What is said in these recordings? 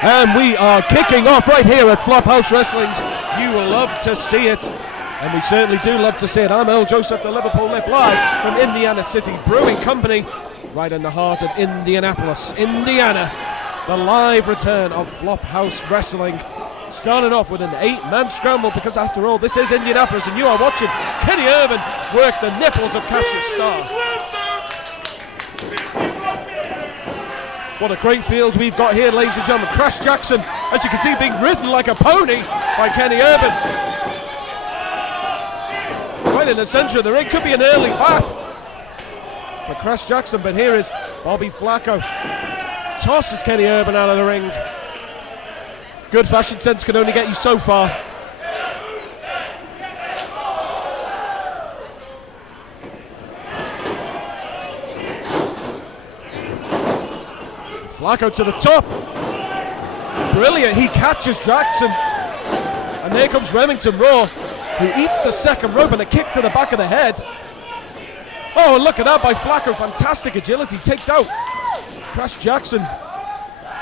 And we are kicking off right here at Flophouse Wrestling's. You will love to see it, and we certainly do love to see it. I'm Earl Joseph, the Liverpool Lip, live from Indiana City Brewing Company, right in the heart of Indianapolis, Indiana. The live return of Flophouse Wrestling, starting off with an 8-man scramble, because after all, this is Indianapolis, and you are watching Kenny Urban work the nipples of Cassius Starr. What a great field we've got here, ladies and gentlemen. Crash Jaxon, as you can see, being ridden like a pony by Kenny Urban. Right in the centre of the ring, could be an early bath for Crash Jaxon, but here is Bobby Flacco. Tosses Kenny Urban out of the ring. Good fashion sense can only get you so far. Flacco to the top. Brilliant, he catches Jaxon. And there comes Remington Raw, who eats the second rope, and a kick to the back of the head. Oh, and look at that by Flacco, fantastic agility, takes out Crash Jaxon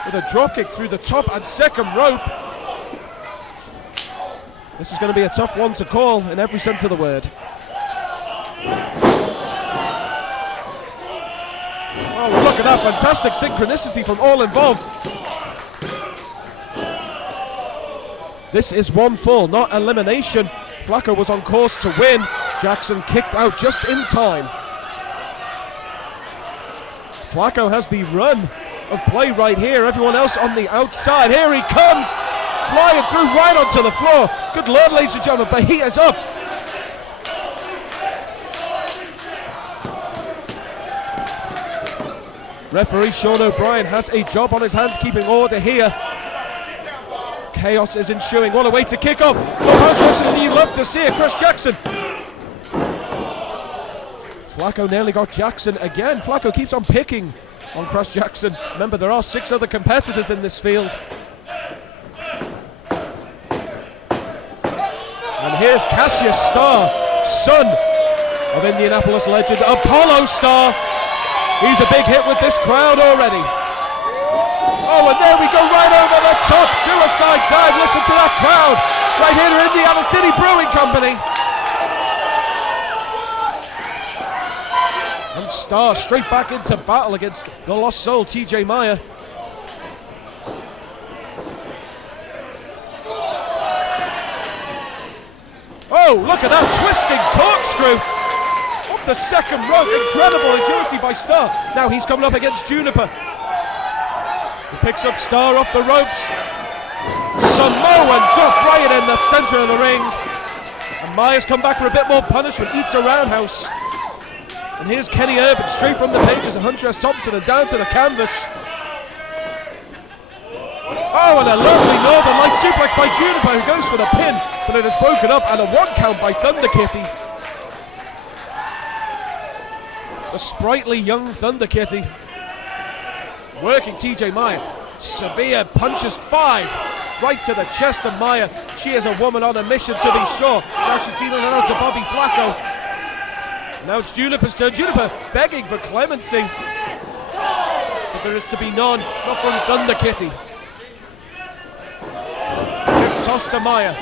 with a dropkick through the top and second rope. This is going to be a tough one to call in every sense of the word. Oh, well, look at that, fantastic synchronicity from all involved. This is one fall, not elimination. Flacco was on course to win. Jaxon kicked out just in time. Flacco has the run of play right here. Everyone else on the outside. Here he comes, flying through right onto the floor. Good Lord, ladies and gentlemen, but he is up. Referee Sean O'Brien has a job on his hands, keeping order here. Chaos is ensuing. What a way to kick off. Flophouse Wrestling, you love to see it. Crash Jaxon. Flacco nearly got Jaxon again. Flacco keeps on picking on Crash Jaxon. Remember, there are 6 other competitors in this field. And here's Cassius Starr, son of Indianapolis legend Appollo Starr. He's a big hit with this crowd already. Oh, and there we go, right over the top. Suicide dive, listen to that crowd. Right here at Indiana City Brewing Company. And Starr straight back into battle against the lost soul, TJ Maya. Oh, look at that twisting corkscrew. The second rope, incredible agility by Starr. Now he's coming up against Juniper. He picks up Starr off the ropes. Samoan drop right in the center of the ring. And Maya's come back for a bit more punishment, eats a roundhouse. And here's Kenny Urban, straight from the pages of Hunter S. Thompson and down to the canvas. Oh, and a lovely Northern Light suplex by Juniper, who goes for the pin, but it is broken up, and a 1 count by Thunder Kitty. The sprightly young Thunder Kitty working TJ Maya. Severe punches, 5 right to the chest of Maya. She is a woman on a mission, to be sure. Now she's dealing it out to Bobby Flacco. Now it's Juniper's turn. Juniper begging for clemency, but there is to be none, not from Thunder Kitty. Hip toss to Maya.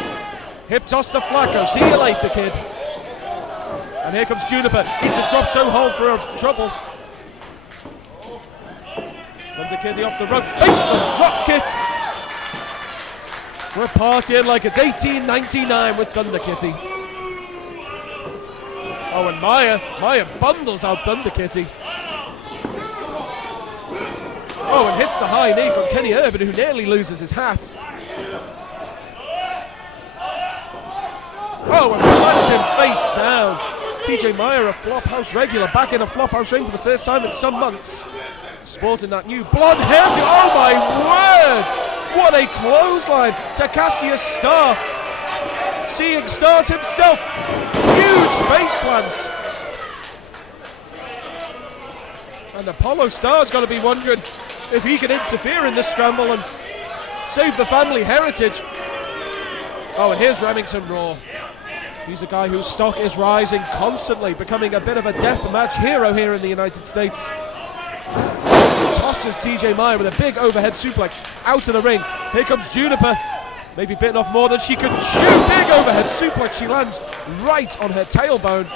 Hip toss to Flacco. See you later, kid. And here comes Juniper, needs a drop toe hold for her trouble. Thunder Kitty off the ropes, basement drop kick. We're partying like it's 1899 with Thunder Kitty. Oh, and Maya bundles out Thunder Kitty. Oh, and hits the high knee from Kenny Urban, who nearly loses his hat. Oh, and plants him face down. TJ Maya, a Flophouse regular, back in a Flophouse ring for the first time in some months. Sporting that new blonde hairdo. Oh my word! What a clothesline to Cassius Starr. Seeing stars himself. Huge face plants. And Appollo Starr's got to be wondering if he can interfere in this scramble and save the family heritage. Oh, and here's Remington Raw. He's a guy whose stock is rising constantly, becoming a bit of a deathmatch hero here in the United States. tosses TJ Meyer with a big overhead suplex out of the ring. Here comes Juniper. Maybe bitten off more than she could chew. Big overhead suplex. She lands right on her tailbone.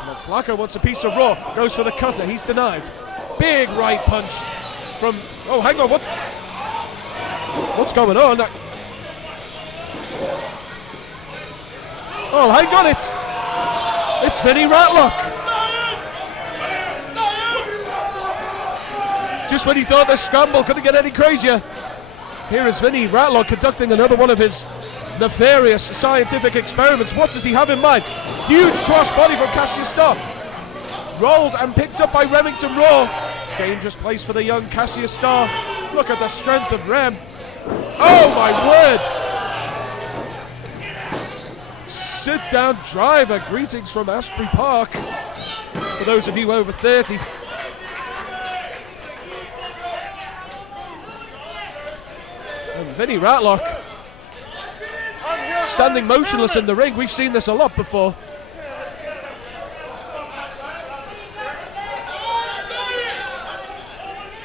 And then Flacco wants a piece of Raw. Goes for the cutter. He's denied. Big right punch from... Oh, hang on. What's going on? Oh, hang on. It's Vinny Ratlock. Just when he thought the scramble couldn't get any crazier. Here is Vinny Ratlock conducting another one of his nefarious scientific experiments. What does he have in mind? Huge crossbody from Cassius Starr. Rolled and picked up by Remington Raw. Dangerous place for the young Cassius Starr. Look at the strength of Rem. Oh my word! Sit down driver. Greetings from Asbury Park. For those of you over 30. And Vinny Ratlock standing motionless in the ring. We've seen this a lot before.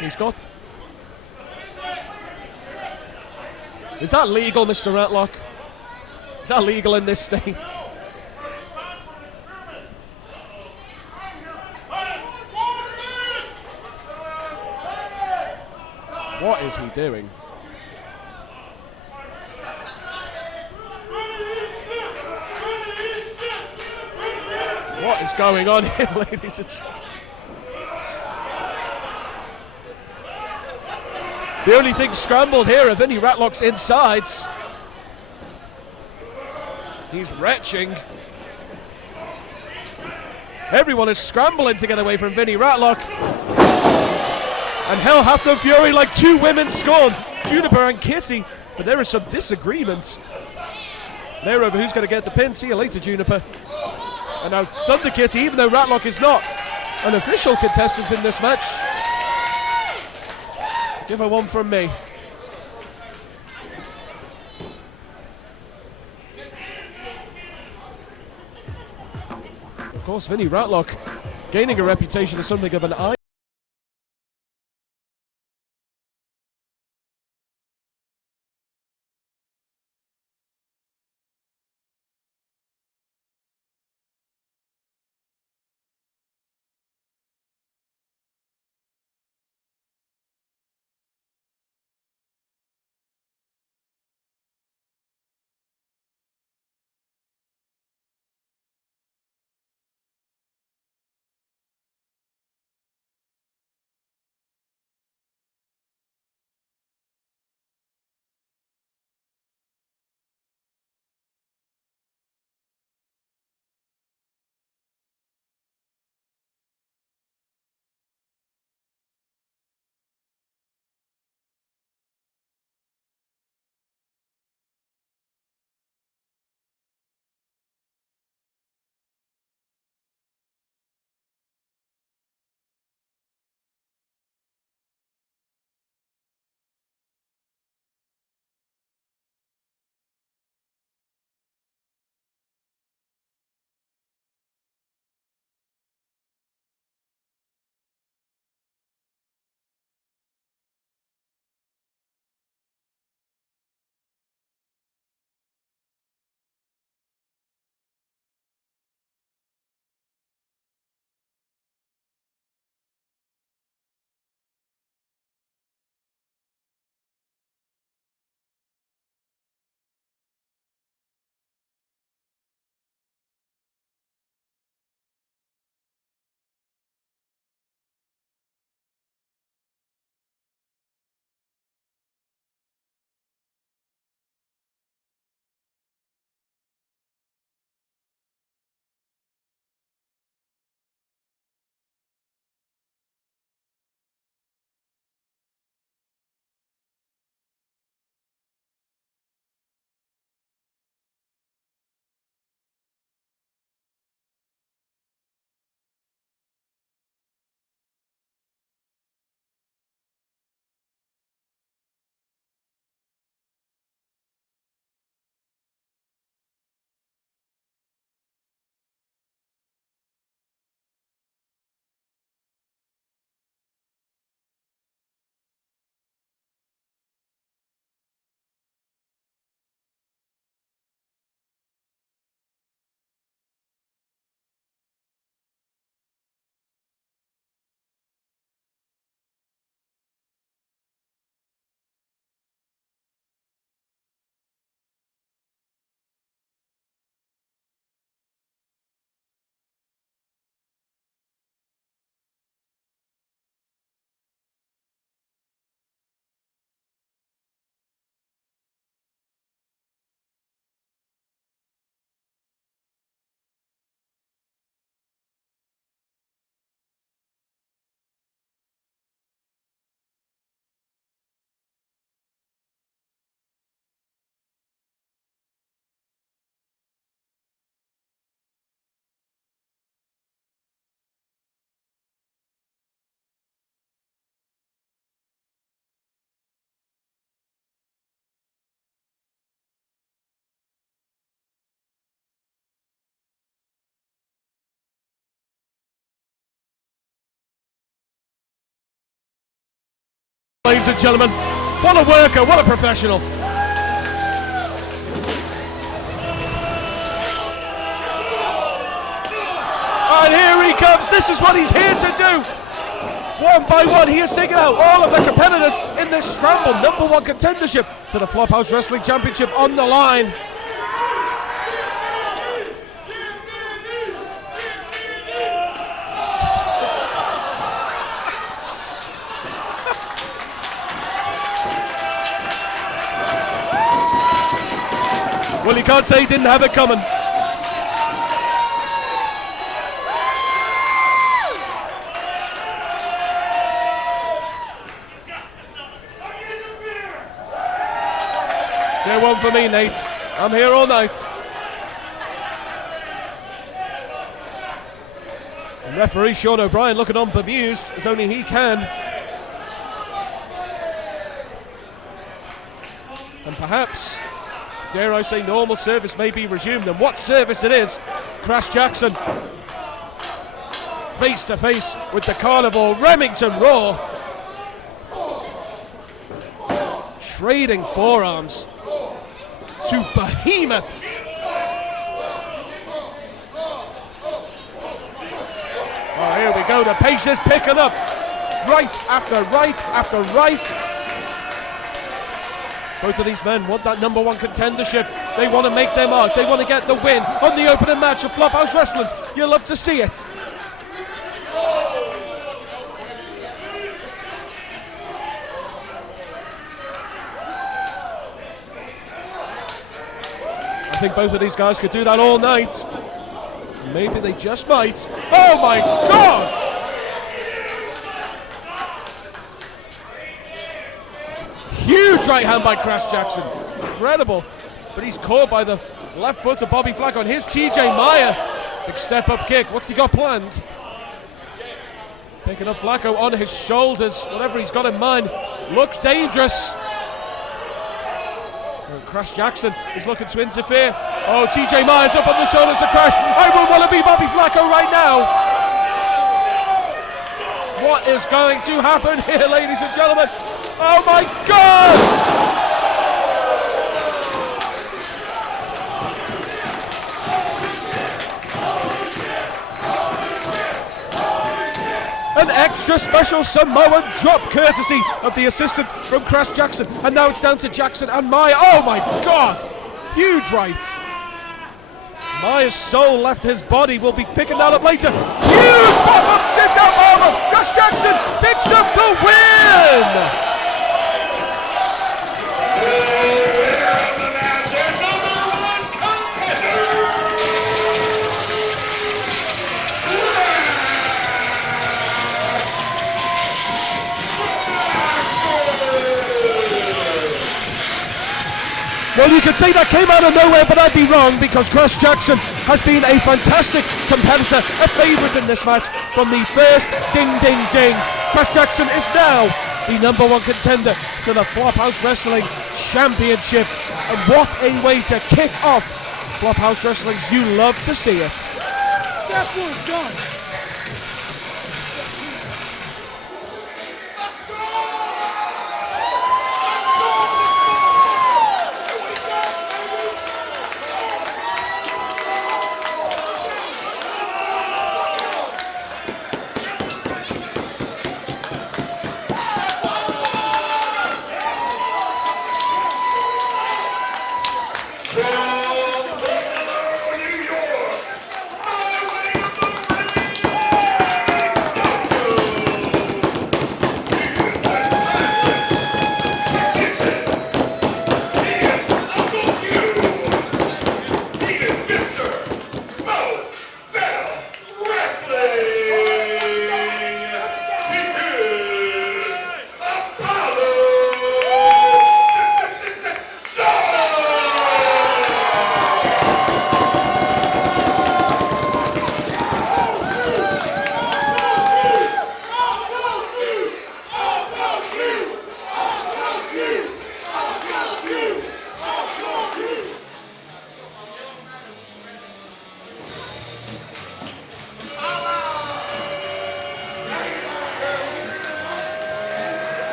He's got... Is that legal, Mr. Ratlock? Is that legal in this state? What is he doing? What is going on here, ladies and gentlemen? The only thing scrambled here are Vinny Ratlock's insides. He's retching. Everyone is scrambling to get away from Vinny Ratlock. And hell hath no fury like two women scorned, Juniper and Kitty. But there is some disagreements. They're over who's going to get the pin. See you later, Juniper. And now Thunder Kitty, even though Ratlock is not an official contestant in this match, give her one from me. Of course, Vinny Ratlock gaining a reputation as something of an ladies and gentlemen. What a worker, what a professional. And here he comes. This is what he's here to do. One by one, he has taken out all of the competitors in this scramble. #1 contendership to the Flophouse Wrestling Championship on the line. Well, you can't say he didn't have it coming. Get one for me, Nate. I'm here all night. And referee Sean O'Brien looking on bemused as only he can. And perhaps, dare I say, normal service may be resumed. And what service it is. Crash Jaxon face to face with the Carnival Remington Raw. Trading forearms. Two behemoths. Oh, here we go. The pace is picking up. Right after right after right. Both of these men want that #1 contendership. They want to make their mark. They want to get the win on the opening match of Flophouse Wrestling. You'll love to see it. I think both of these guys could do that all night. Maybe they just might. Oh my God! Huge right hand by Crash Jaxon. Incredible. But he's caught by the left foot of Bobby Flacco. And here's TJ Meyer. Big step up kick. What's he got planned? Picking up Flacco on his shoulders. Whatever he's got in mind looks dangerous. Crash Jaxon is looking to interfere. Oh, TJ Myers up on the shoulders of Crash. I would want to be Bobby Flacco right now. What is going to happen here, ladies and gentlemen? Oh my God! An extra special Samoan drop courtesy of the assistant from Crash Jaxon. And now it's down to Jaxon and Meyer. Oh my God! Huge right. Meyer's soul left his body. We'll be picking that up later. Huge pop-up sit-down armor. Crash Jaxon picks up the win! Well, you could say that came out of nowhere, but I'd be wrong because Crash Jaxon has been a fantastic competitor, a favourite in this match from the first ding, ding, ding. Crash Jaxon is now the #1 contender to the Flophouse Wrestling Championship. And what a way to kick off Flophouse Wrestling. You love to see it. Step 1's done.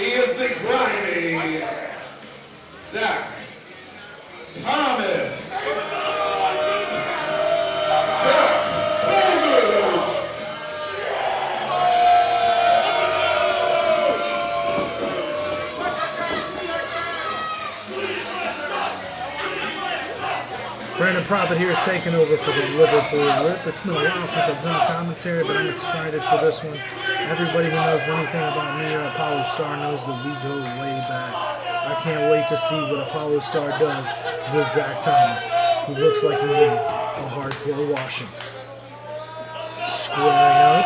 He is the grimy Jaxon Thomas. Brandon Prophet here taking over for the Liverpool Lip. It's been a while since I've done commentary, but I'm excited for this one. Everybody who knows anything about me or Appollo Starr knows that we go way back. I can't wait to see what Appollo Starr does to Zach Thomas, who looks like he needs a hardcore washing. Squaring up.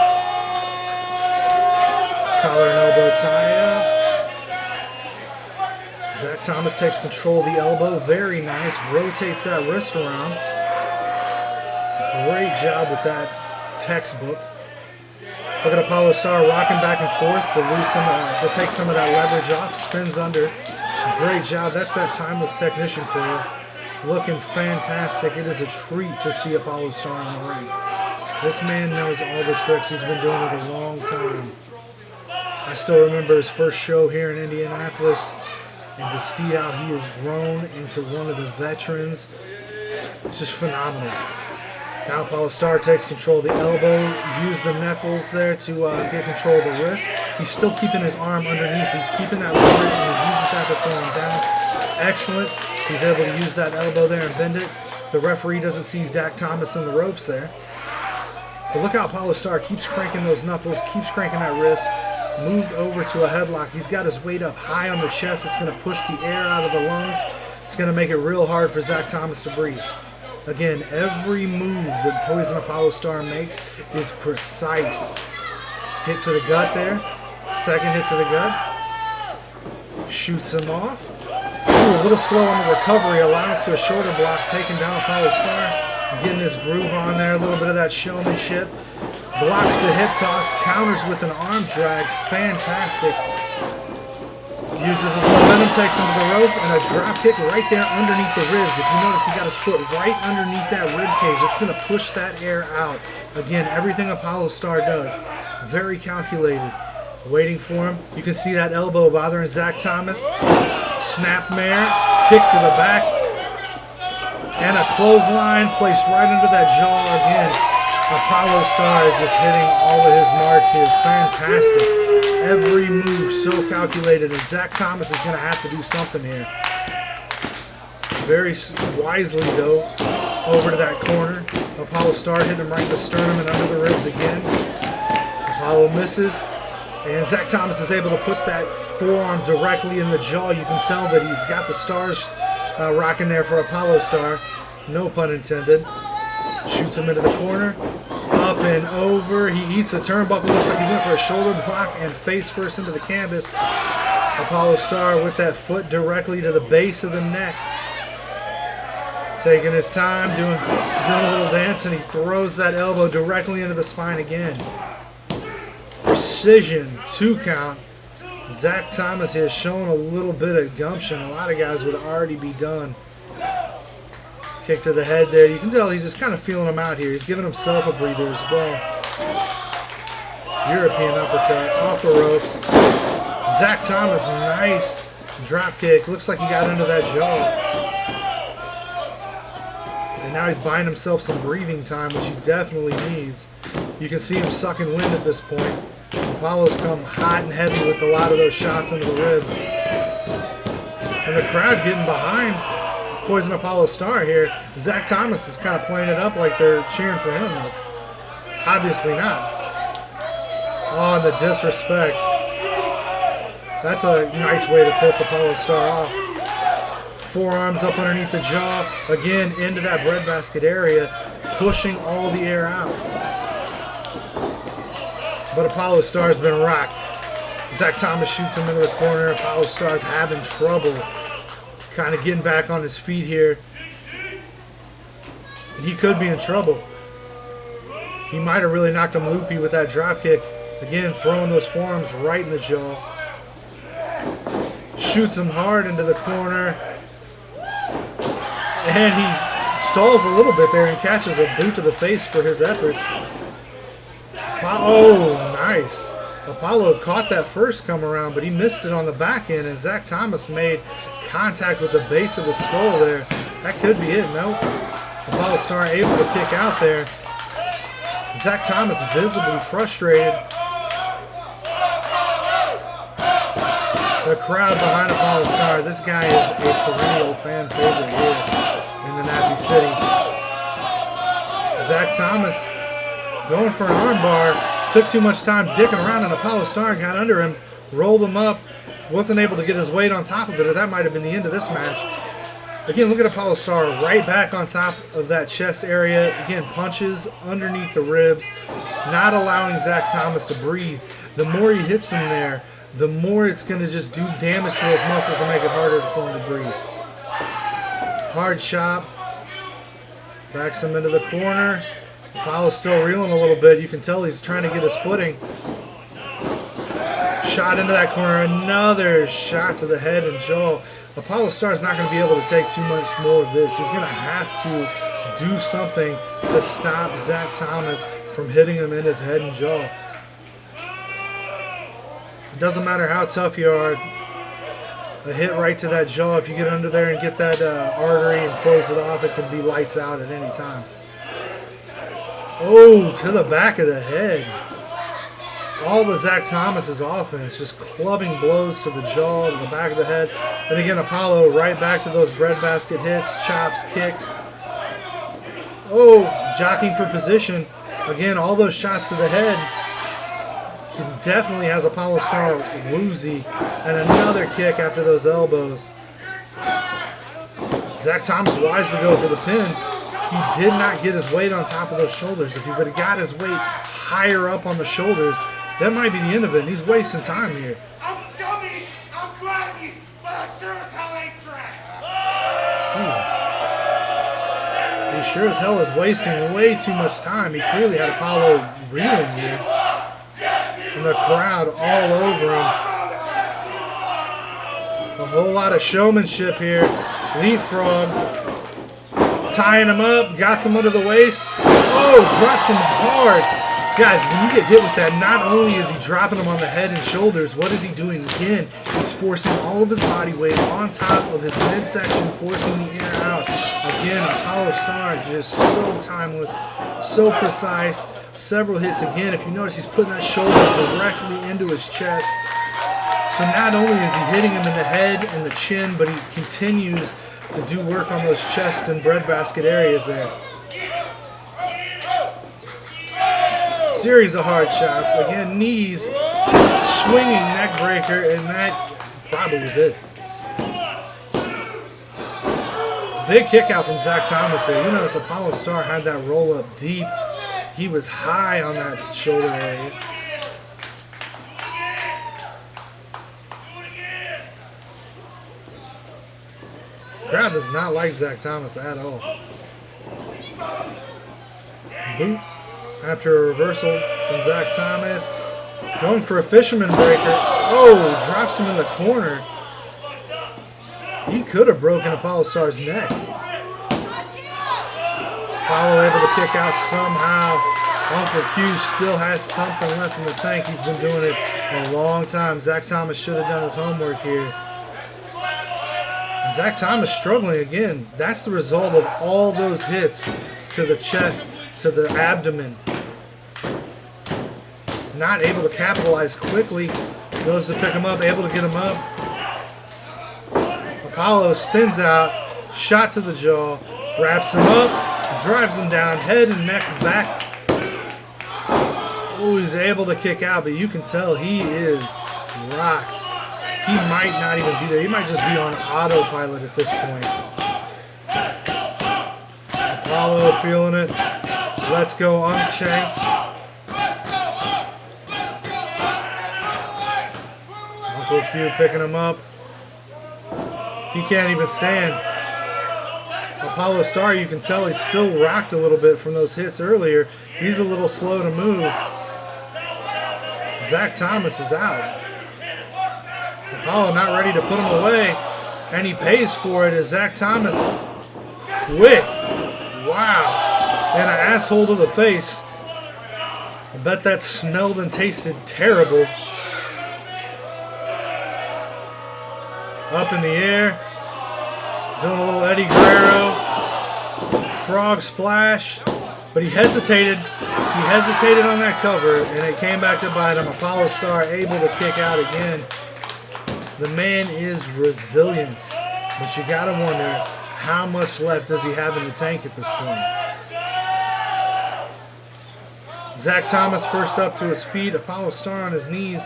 Collar and elbow tie-up. Zach Thomas takes control of the elbow. Very nice. Rotates that wrist around. Great job with that textbook. Look at Appollo Starr rocking back and forth to take some of that leverage off. Spins under. Great job. That's that timeless technician for you. Looking fantastic. It is a treat to see Appollo Starr in the ring. This man knows all the tricks. He's been doing it a long time. I still remember his first show here in Indianapolis. And to see how he has grown into one of the veterans, it's just phenomenal. Now Appollo Starr takes control of the elbow, use the knuckles there to get control of the wrist. He's still keeping his arm underneath. He's keeping that leverage and he uses that to throw him down. Excellent. He's able to use that elbow there and bend it. The referee doesn't see Zach Thomas in the ropes there. But look how Appollo Starr keeps cranking those knuckles, keeps cranking that wrist. Moved over to a headlock. He's got his weight up high on the chest. It's going to push the air out of the lungs. It's going to make it real hard for Zach Thomas to breathe. Again, every move that Poison Appollo Starr makes is precise. Hit to the gut there. Second hit to the gut. Shoots him off. Ooh, a little slow on the recovery. Allows to a shoulder block, taking down Appollo Starr. Getting his groove on there. A little bit of that showmanship. Blocks the hip toss, counters with an arm drag, fantastic. Uses his momentum, takes him to the rope, and a drop kick right there underneath the ribs. If you notice, he got his foot right underneath that rib cage. It's going to push that air out. Again, everything Appollo Starr does, very calculated. Waiting for him. You can see that elbow bothering Zach Thomas. Snapmare, kick to the back, and a clothesline placed right under that jaw again. Appollo Starr is just hitting all of his marks here. Fantastic. Every move so calculated, and Zach Thomas is going to have to do something here. Very wisely, though, over to that corner. Appollo Starr hitting him right in the sternum and under the ribs again. Apollo misses, and Zach Thomas is able to put that forearm directly in the jaw. You can tell that he's got the stars rocking there for Appollo Starr. No pun intended. Shoots him into the corner. Up and over. He eats the turnbuckle. Looks like he went for a shoulder block and face first into the canvas. Appollo Starr with that foot directly to the base of the neck. Taking his time, doing a little dance, and he throws that elbow directly into the spine again. Precision, 2 count. Zach Thomas here showing a little bit of gumption. A lot of guys would already be done. Kick to the head there. You can tell he's just kind of feeling him out here. He's giving himself a breather as well. European uppercut off the ropes. Zach Thomas, nice drop kick. Looks like he got into that jaw. And now he's buying himself some breathing time, which he definitely needs. You can see him sucking wind at this point. Apollo's come hot and heavy with a lot of those shots into the ribs. And the crowd getting behind Poison Appollo Starr here. Zach Thomas is kind of playing it up like they're cheering for him. It's obviously not. Oh, and the disrespect. That's a nice way to piss Appollo Starr off. Forearms up underneath the jaw. Again, into that breadbasket area, pushing all the air out. But Appollo Starr's been rocked. Zach Thomas shoots him into the corner. Appollo Starr's having trouble kind of getting back on his feet here. And he could be in trouble. He might have really knocked him loopy with that drop kick. Again, throwing those forearms right in the jaw. Shoots him hard into the corner. And he stalls a little bit there and catches a boot to the face for his efforts. Oh, nice. Apollo caught that first come around, but he missed it on the back end, and Zach Thomas made contact with the base of the skull there. That could be it. Nope. Appollo Starr able to kick out there. Zach Thomas visibly frustrated. The crowd behind Appollo Starr. This guy is a perennial fan favorite here in the Nappy City. Zach Thomas going for an armbar. Took too much time dicking around, and Appollo Starr got under him, rolled him up, wasn't able to get his weight on top of it, or that might have been the end of this match. Again, look at Appollo Starr right back on top of that chest area. Again, punches underneath the ribs, not allowing Zach Thomas to breathe. The more he hits him there, the more it's going to just do damage to those muscles and make it harder for him to breathe. Hard chop. Backs him into the corner. Apollo's still reeling a little bit. You can tell he's trying to get his footing. Shot into that corner. Another shot to the head and jaw. Appollo Starr's not going to be able to take too much more of this. He's going to have to do something to stop Zach Thomas from hitting him in his head and jaw. It doesn't matter how tough you are. A hit right to that jaw, if you get under there and get that artery and close it off, it can be lights out at any time. Oh, to the back of the head. All the Zach Thomas's offense, just clubbing blows to the jaw, to the back of the head. And again, Apollo right back to those breadbasket hits, chops, kicks. Oh, jockeying for position. Again, all those shots to the head. He definitely has Appollo Starr woozy. And another kick after those elbows. Zach Thomas wise to go for the pin. He did not get his weight on top of those shoulders. If he would have got his weight higher up on the shoulders, that might be the end of it. And he's wasting time here. I'm scummy, I'm grimy, but I sure as hell ain't trash. He sure as hell is wasting way too much time. He clearly had Apollo reeling here. And the crowd all over him. A whole lot of showmanship here. Leapfrog. Tying him up. Got him under the waist. Oh, drops him hard. Guys, when you get hit with that, not only is he dropping him on the head and shoulders, what is he doing again? He's forcing all of his body weight on top of his midsection, forcing the air out. Again, Appollo Starr just so timeless, so precise. Several hits again. If you notice, he's putting that shoulder directly into his chest. So not only is he hitting him in the head and the chin, but he continues to do work on those chest and breadbasket areas there. Series of hard chops. Again, knees, swinging neck breaker, and that probably was it. Big kick out from Zach Thomas there. You notice Appollo Starr had that roll up deep. He was high on that shoulder area. Crowd does not like Zach Thomas at all. Boot after a reversal from Zach Thomas. Going for a fisherman breaker. Oh, drops him in the corner. He could have broken Appollo Starr's neck. Apollo able to kick out somehow. Uncle Q still has something left in the tank. He's been doing it a long time. Zach Thomas should have done his homework here. Zach Thomas struggling again. That's the result of all those hits to the chest, to the abdomen. Not able to capitalize quickly. Goes to pick him up, able to get him up. Apollo spins out, shot to the jaw, wraps him up, drives him down, head and neck back. Oh, he's able to kick out, but you can tell he is rocked. He might not even be there. He might just be on autopilot at this point. Apollo feeling it. Let's go unchecked. Uncle Q picking him up. He can't even stand. Appollo Starr, you can tell he's still rocked a little bit from those hits earlier. He's a little slow to move. Zach Thomas is out. Apollo not ready to put him away, and he pays for it as Zach Thomas, quick, wow, and an asshole to the face. I bet that smelled and tasted terrible. Up in the air. Doing a little Eddie Guerrero. Frog splash. But he hesitated. He hesitated on that cover, and it came back to bite him. Appollo Starr able to kick out again. The man is resilient. But you got to wonder, how much left does he have in the tank at this point? Zach Thomas first up to his feet. Appollo Starr on his knees.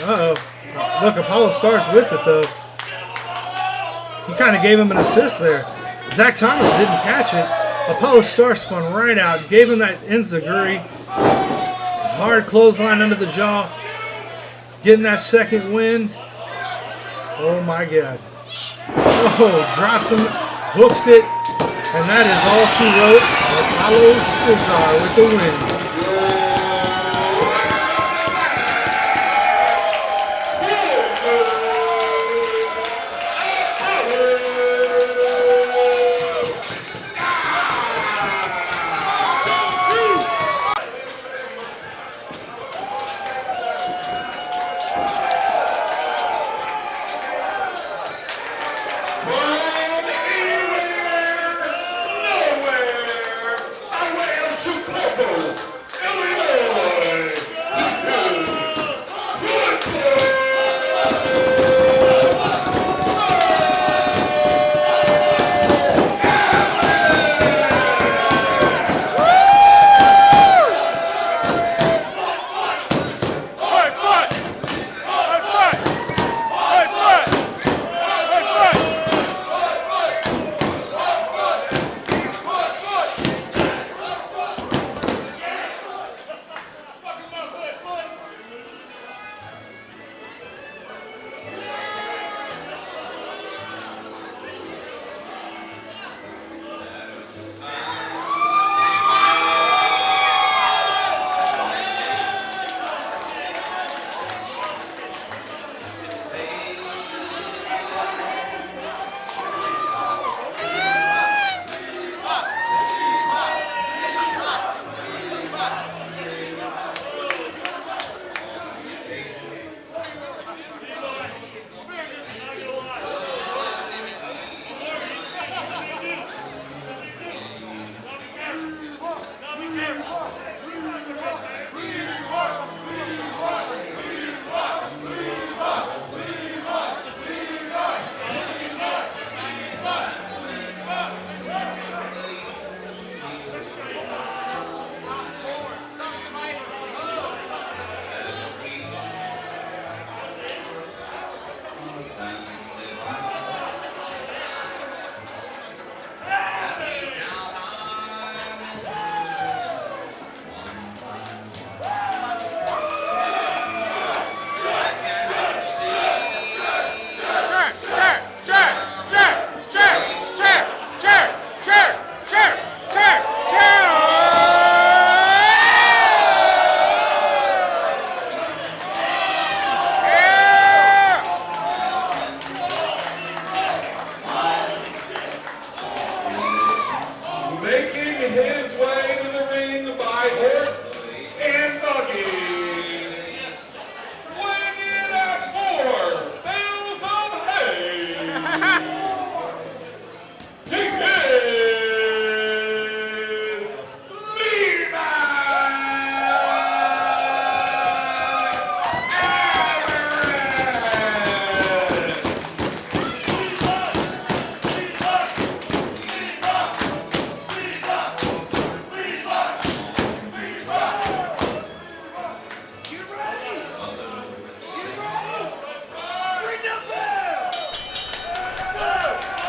Uh-oh. Look, Appollo Starr's with it, though. He kind of gave him an assist there. Zach Thomas didn't catch it. Appollo Starr spun right out, gave him that enziguri. Hard clothesline under the jaw. Getting that second win. Oh, my God. Oh, drops him, hooks it, and that is all she wrote. Appollo Starr with the win.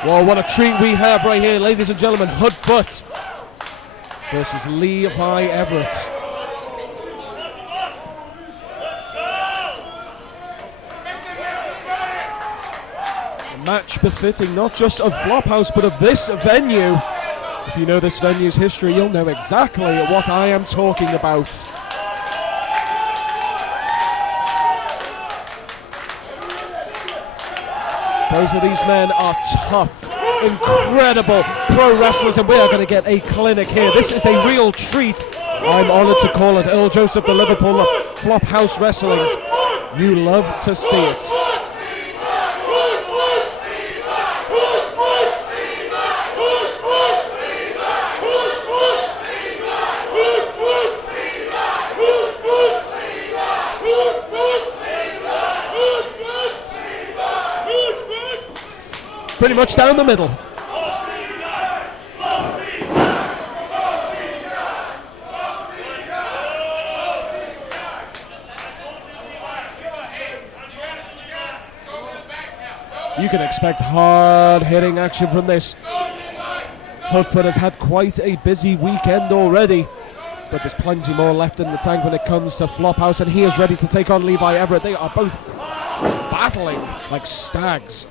Well, what a treat we have right here, ladies and gentlemen. Hudfoot versus Levi Everett. A match befitting not just of Flophouse, but of this venue. If you know this venue's history, you'll know exactly what I am talking about. Both of these men are tough. incredible pro wrestlers, and we are going to get a clinic here. This is a real treat. I'm honoured to call it Earl Joseph, the Liverpool Flophouse Wrestlings. You love to see it. Pretty much down the middle. You can expect hard-hitting action from this. Hudfoot has had quite a busy weekend already, but there's plenty more left in the tank when it comes to Flophouse, and he is ready to take on Levi Everett. They are both battling like stags.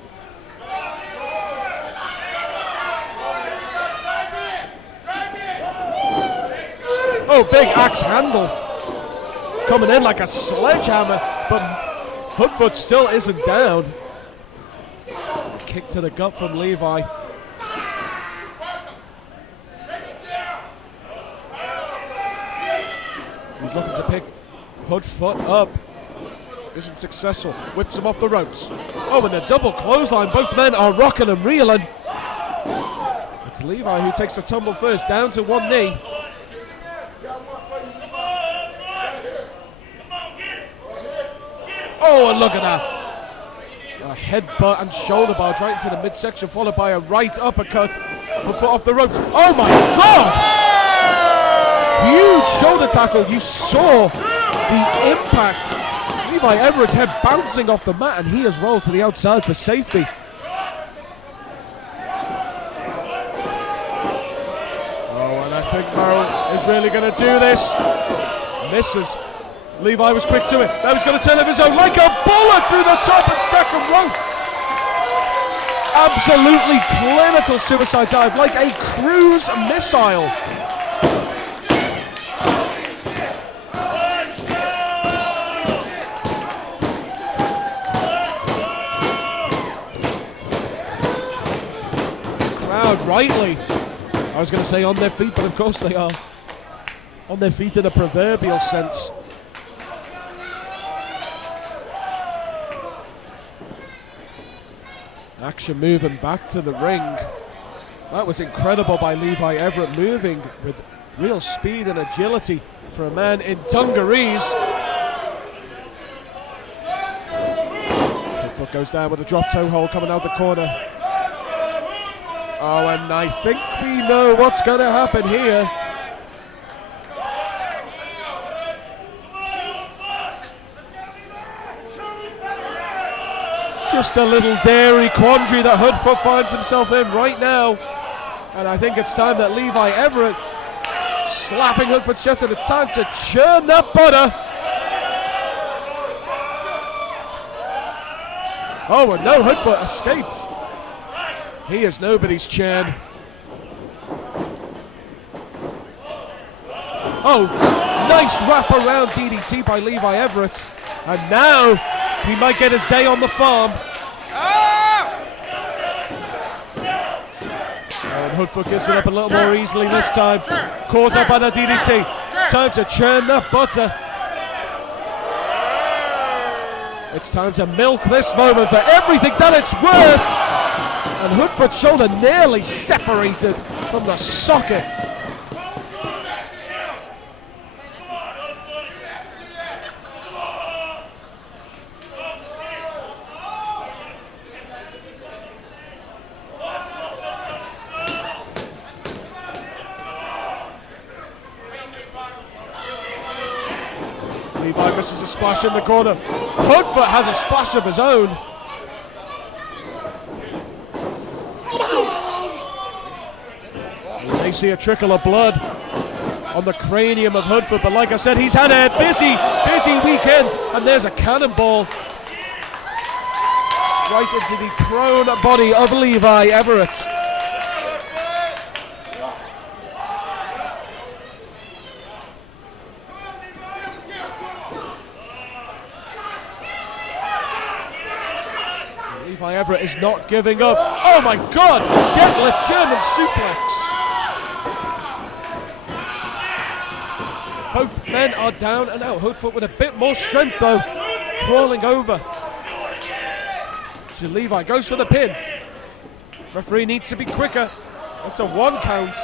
Oh, big axe handle. Coming in like a sledgehammer, but Hudfoot still isn't down. Kick to the gut from Levi. He's looking to pick Hudfoot up. Isn't successful. Whips him off the ropes. Oh, and the double clothesline. Both men are rocking and reeling. It's Levi who takes a tumble first, down to one knee. Oh, and look at that. A headbutt and shoulder barge right into the midsection, followed by a right uppercut. Hudfoot off the ropes. Oh my God! Huge shoulder tackle. You saw the impact. Levi Everett's head bouncing off the mat, and he has rolled to the outside for safety. Oh, and I think Merrill is really going to do this. Misses. Levi was quick to it. Now he's going to turn of his own like a bullet through the top and second rope. Absolutely clinical suicide dive, like a cruise missile. Crowd rightly, I was going to say on their feet, but of course they are on their feet in a proverbial sense. Action moving back to the ring. That was incredible by Levi Everett, moving with real speed and agility for a man in dungarees. Hudfoot goes down with a drop toe hold coming out the corner. Oh, and I think we know what's going to happen here. Just a little dairy quandary that Hudfoot finds himself in right now. And I think it's time that Levi Everett slapping Hudfoot's chest, and it's time to churn that butter. Oh, and no, Hudfoot escapes. He is nobody's churn. Oh, nice wrap around DDT by Levi Everett. And now he might get his day on the farm. And Hudfoot gives it up a little more easily this time. Caught up by the DDT. Time to churn that butter. It's time to milk this moment for everything that it's worth. And Hudfoot's shoulder nearly separated from the socket. Levi misses a splash in the corner. Hudfoot has a splash of his own. You may see a trickle of blood on the cranium of Hudfoot, but like I said, he's had a busy weekend, and there's a cannonball right into the prone body of Levi Everett. Levi Levi Everett is not giving up. Oh my God! Deadlift German suplex. Both men are down and out. Hudfoot with a bit more strength though, crawling over to Levi. Goes for the pin. Referee needs to be quicker. It's a 1 count.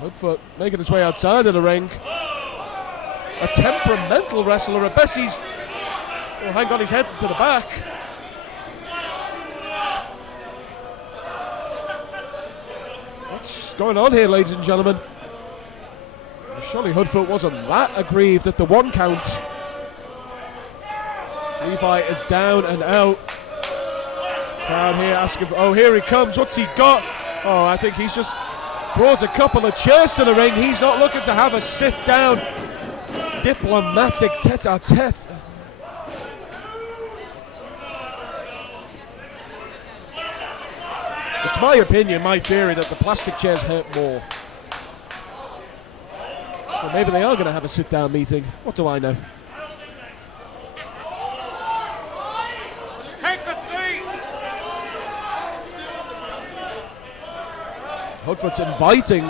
Hudfoot making his way outside of the ring. A temperamental wrestler at best. He's hang on, he's heading to the back. What's going on here, ladies and gentlemen? Surely Hudfoot wasn't that aggrieved at the 1 count. Levi is down and out. Crowd here asking, oh, here he comes. What's he got? Oh, I think he's just brought a couple of chairs to the ring. He's not looking to have a sit-down diplomatic tete-a-tete. It's my opinion, my theory, that the plastic chairs hurt more. Well, maybe they are going to have a sit-down meeting. What do I know? Take a seat. Hudfoot's inviting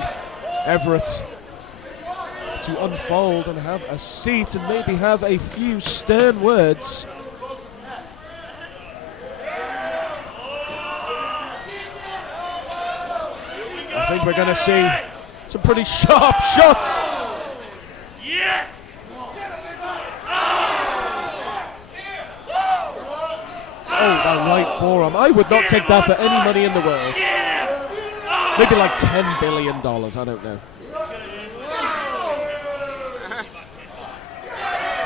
Everett to unfold and have a seat and maybe have a few stern words. I think we're going to see some pretty sharp shots. Yes. Oh, that right forearm. I would not take that for any money in the world. Maybe like $10 billion, I don't know.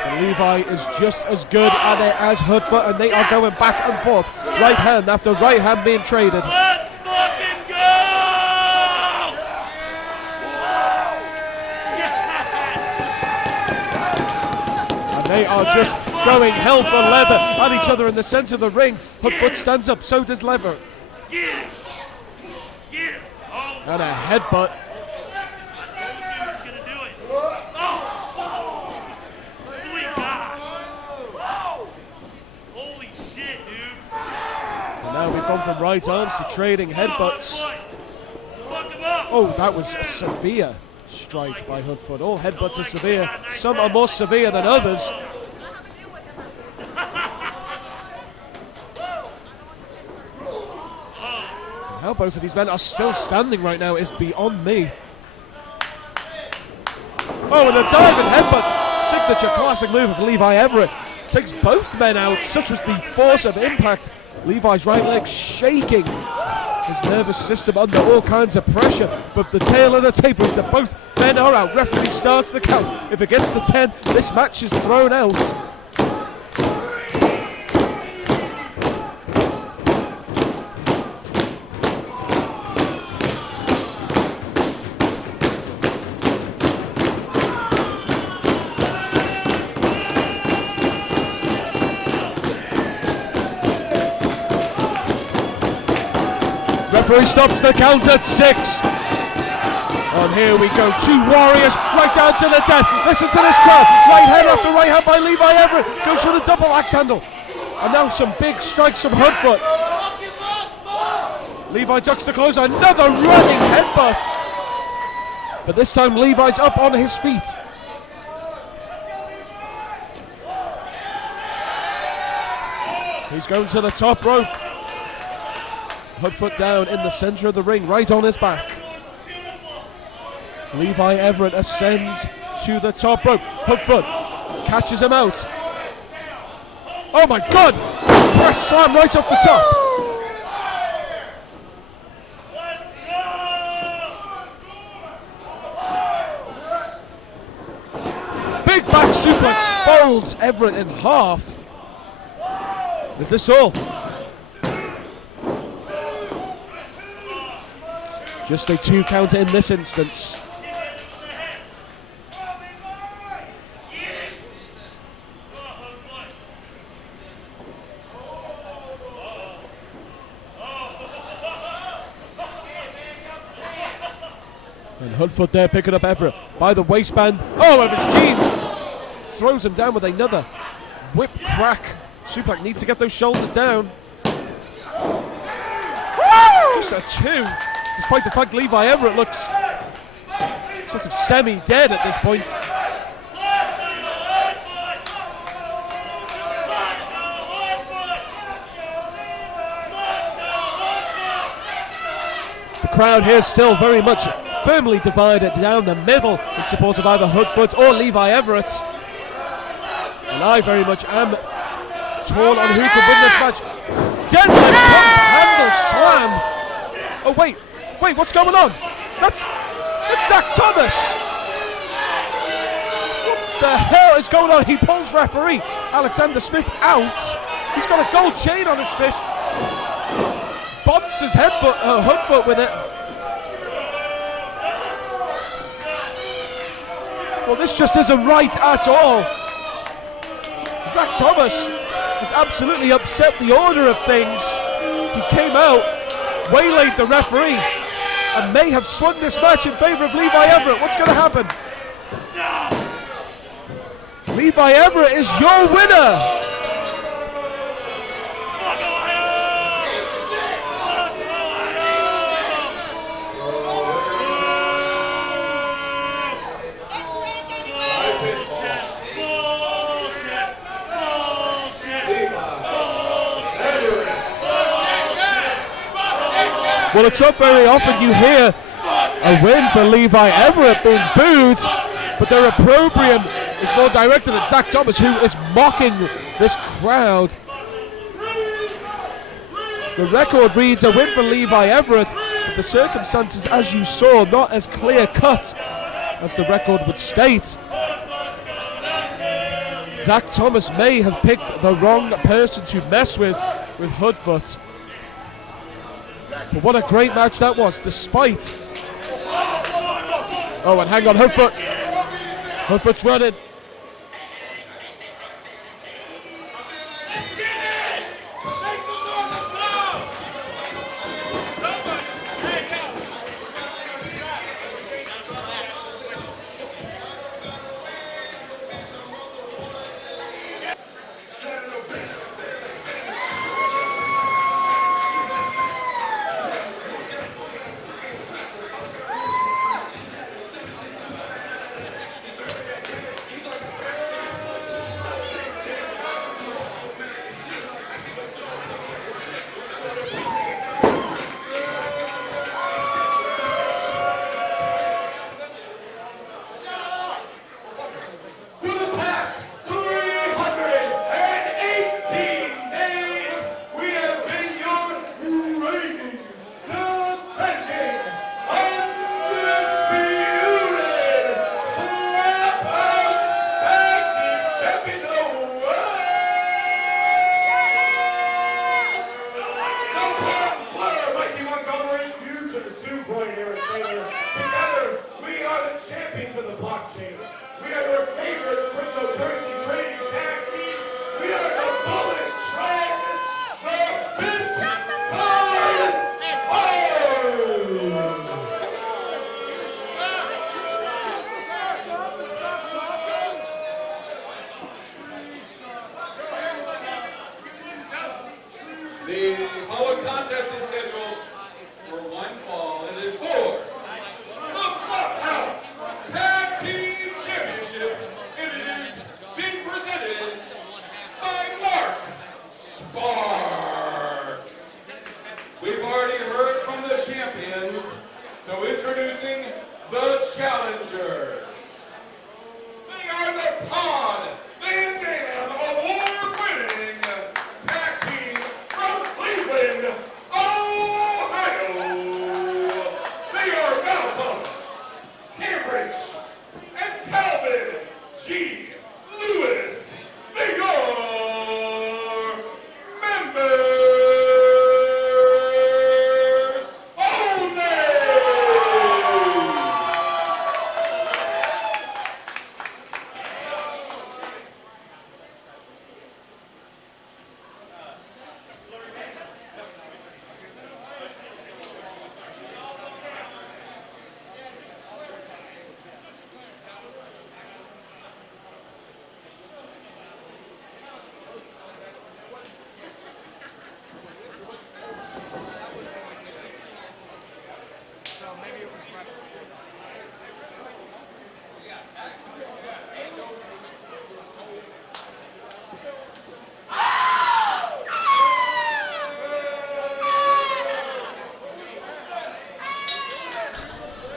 And Levi is just as good at it as Hudfoot, and they are going back and forth. Right hand after right hand being traded. Let's fucking go! And they are just going hell for leather at each other in the center of the ring. Hudfoot stands up, so does Lever. And a headbutt. Holy shit, dude. And now we've gone from right arms to trading headbutts. Oh, that was a severe strike by Hudfoot. All headbutts are severe. Some are more severe than others. How both of these men are still standing right now is beyond me. Oh, and a diving headbutt. Signature classic move of Levi Everett. Takes both men out. Such was the force of impact. Levi's right leg shaking. His nervous system under all kinds of pressure. But the tail of the tape is that both men are out. Referee starts the count. If it gets to 10, this match is thrown out. Referee stops the count at 6. And here we go, 2 warriors right down to the death. Listen to this crowd. Right hand after right hand by Levi Everett. Goes for the double axe handle. And now some big strikes from Hudfoot. Levi ducks the close. Another running headbutt. But this time Levi's up on his feet. He's going to the top rope. Hudfoot down in the center of the ring, right on his back. Levi Everett ascends to the top rope. Hudfoot catches him out. Oh my God! Press slam right off the top. Big back suplex folds Everett in half. Is this all? Just a 2 count in this instance. And Hudfoot there picking up Everett by the waistband. Oh, over his jeans. Throws him down with another whip crack. Zodiak needs to get those shoulders down. Just a 2, despite the fact Levi Everett looks sort of semi-dead at this point. The crowd here still very much firmly divided down the middle in support of either Hudfoot or Levi Everett. And I very much am torn on who could win this match. Deadlift pump handle slam. Oh wait, what's going on? That's Zach Thomas. What the hell is going on? He pulls referee Alexander Smith out. He's got a gold chain on his fist. Bumps his Hudfoot with it. Well, this just isn't right at all. Zach Thomas has absolutely upset the order of things. He came out, waylaid the referee, and may have swung this match in favour of Levi Everett. What's going to happen? Levi Everett is your winner. Well, it's not very often you hear a win for Levi Everett being booed, but their opprobrium is more directed at Zach Thomas, who is mocking this crowd. The record reads a win for Levi Everett, but the circumstances, as you saw, not as clear-cut as the record would state. Zach Thomas may have picked the wrong person to mess with Hudfoot. But what a great match that was, despite... Oh, and hang on, Hudfoot. Hudfoot's running. The following contest is scheduled for one fall. It is for the Flophouse Tag Team Championship. It is being presented by Mark Sparks. We've already heard from the champions, so introducing the challengers. They are the Pod Van Dam award-winning tag team from Cleveland, Ohio. They are Malcolm, Cambridge, and Calvin G. Lewis. They are members only.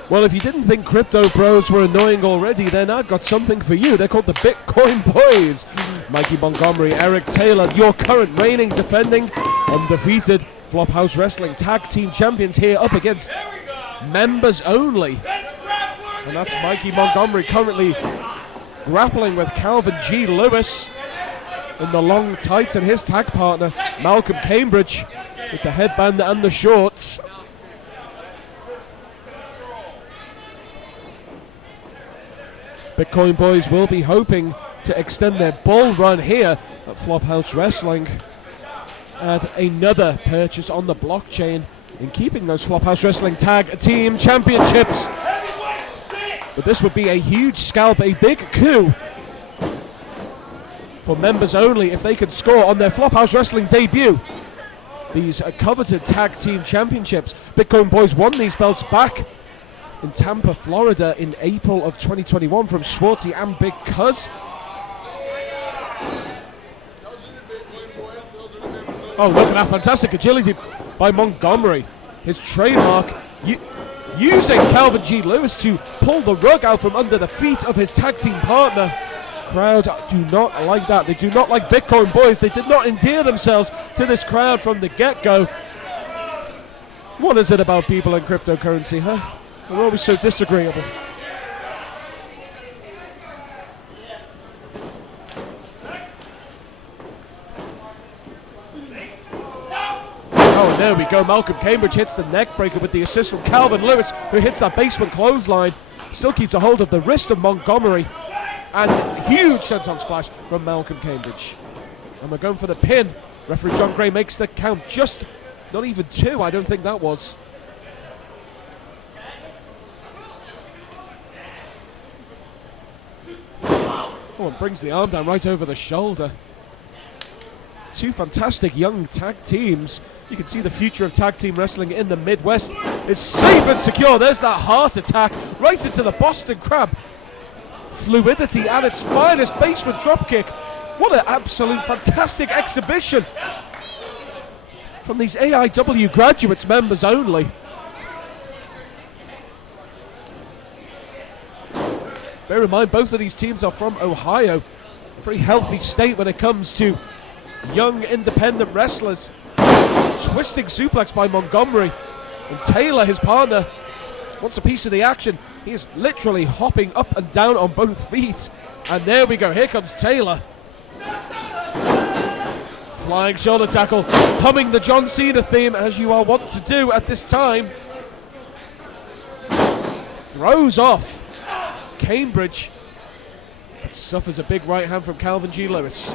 Well, if you didn't think Crypto Bros were annoying already, then I've got something for you. They're called the Bitcoin Boys. Mikey Montgomery, Eric Taylor, your current reigning, defending, undefeated Flophouse Wrestling Tag Team Champions here up against members only. And that's Mikey Montgomery currently grappling with Calvin G. Lewis in the long tights, and his tag partner, Malcolm Cambridge, with the headband and the shorts. Bitcoin Boys will be hoping to extend their bull run here at Flophouse Wrestling. Add another purchase on the blockchain in keeping those Flophouse Wrestling Tag Team Championships. But this would be a huge scalp, a big coup for members only if they could score on their Flophouse Wrestling debut. These coveted Tag Team Championships. Bitcoin Boys won these belts back in Tampa, Florida in April of 2021 from Schwartzie and Big Cuz. Oh, look at that fantastic agility by Montgomery. His trademark, using Calvin G. Lewis to pull the rug out from under the feet of his tag team partner. Crowd do not like that. They do not like Bitcoin Boys. They did not endear themselves to this crowd from the get-go. What is it about people in cryptocurrency, huh? They're always so disagreeable. Oh, and there we go. Malcolm Cambridge hits the neck breaker with the assist from Calvin Lewis, who hits that basement clothesline. Still keeps a hold of the wrist of Montgomery. And huge senton splash from Malcolm Cambridge. And we're going for the pin. Referee John Gray makes the count. Just not even two, I don't think that was. Oh, and brings the arm down right over the shoulder. Two fantastic young tag teams. You can see the future of tag team wrestling in the Midwest is safe and secure. There's that heart attack right into the Boston Crab. Fluidity at its finest, basement dropkick. What an absolute fantastic exhibition from these AIW graduates, members only. Bear in mind, both of these teams are from Ohio. A very healthy state when it comes to young independent wrestlers. Twisting suplex by Montgomery. And Taylor, his partner, wants a piece of the action. He is literally hopping up and down on both feet. And there we go. Here comes Taylor. Flying shoulder tackle. Humming the John Cena theme, as you are wont to do at this time. Throws off Cambridge. But suffers a big right hand from Calvin G. Lewis.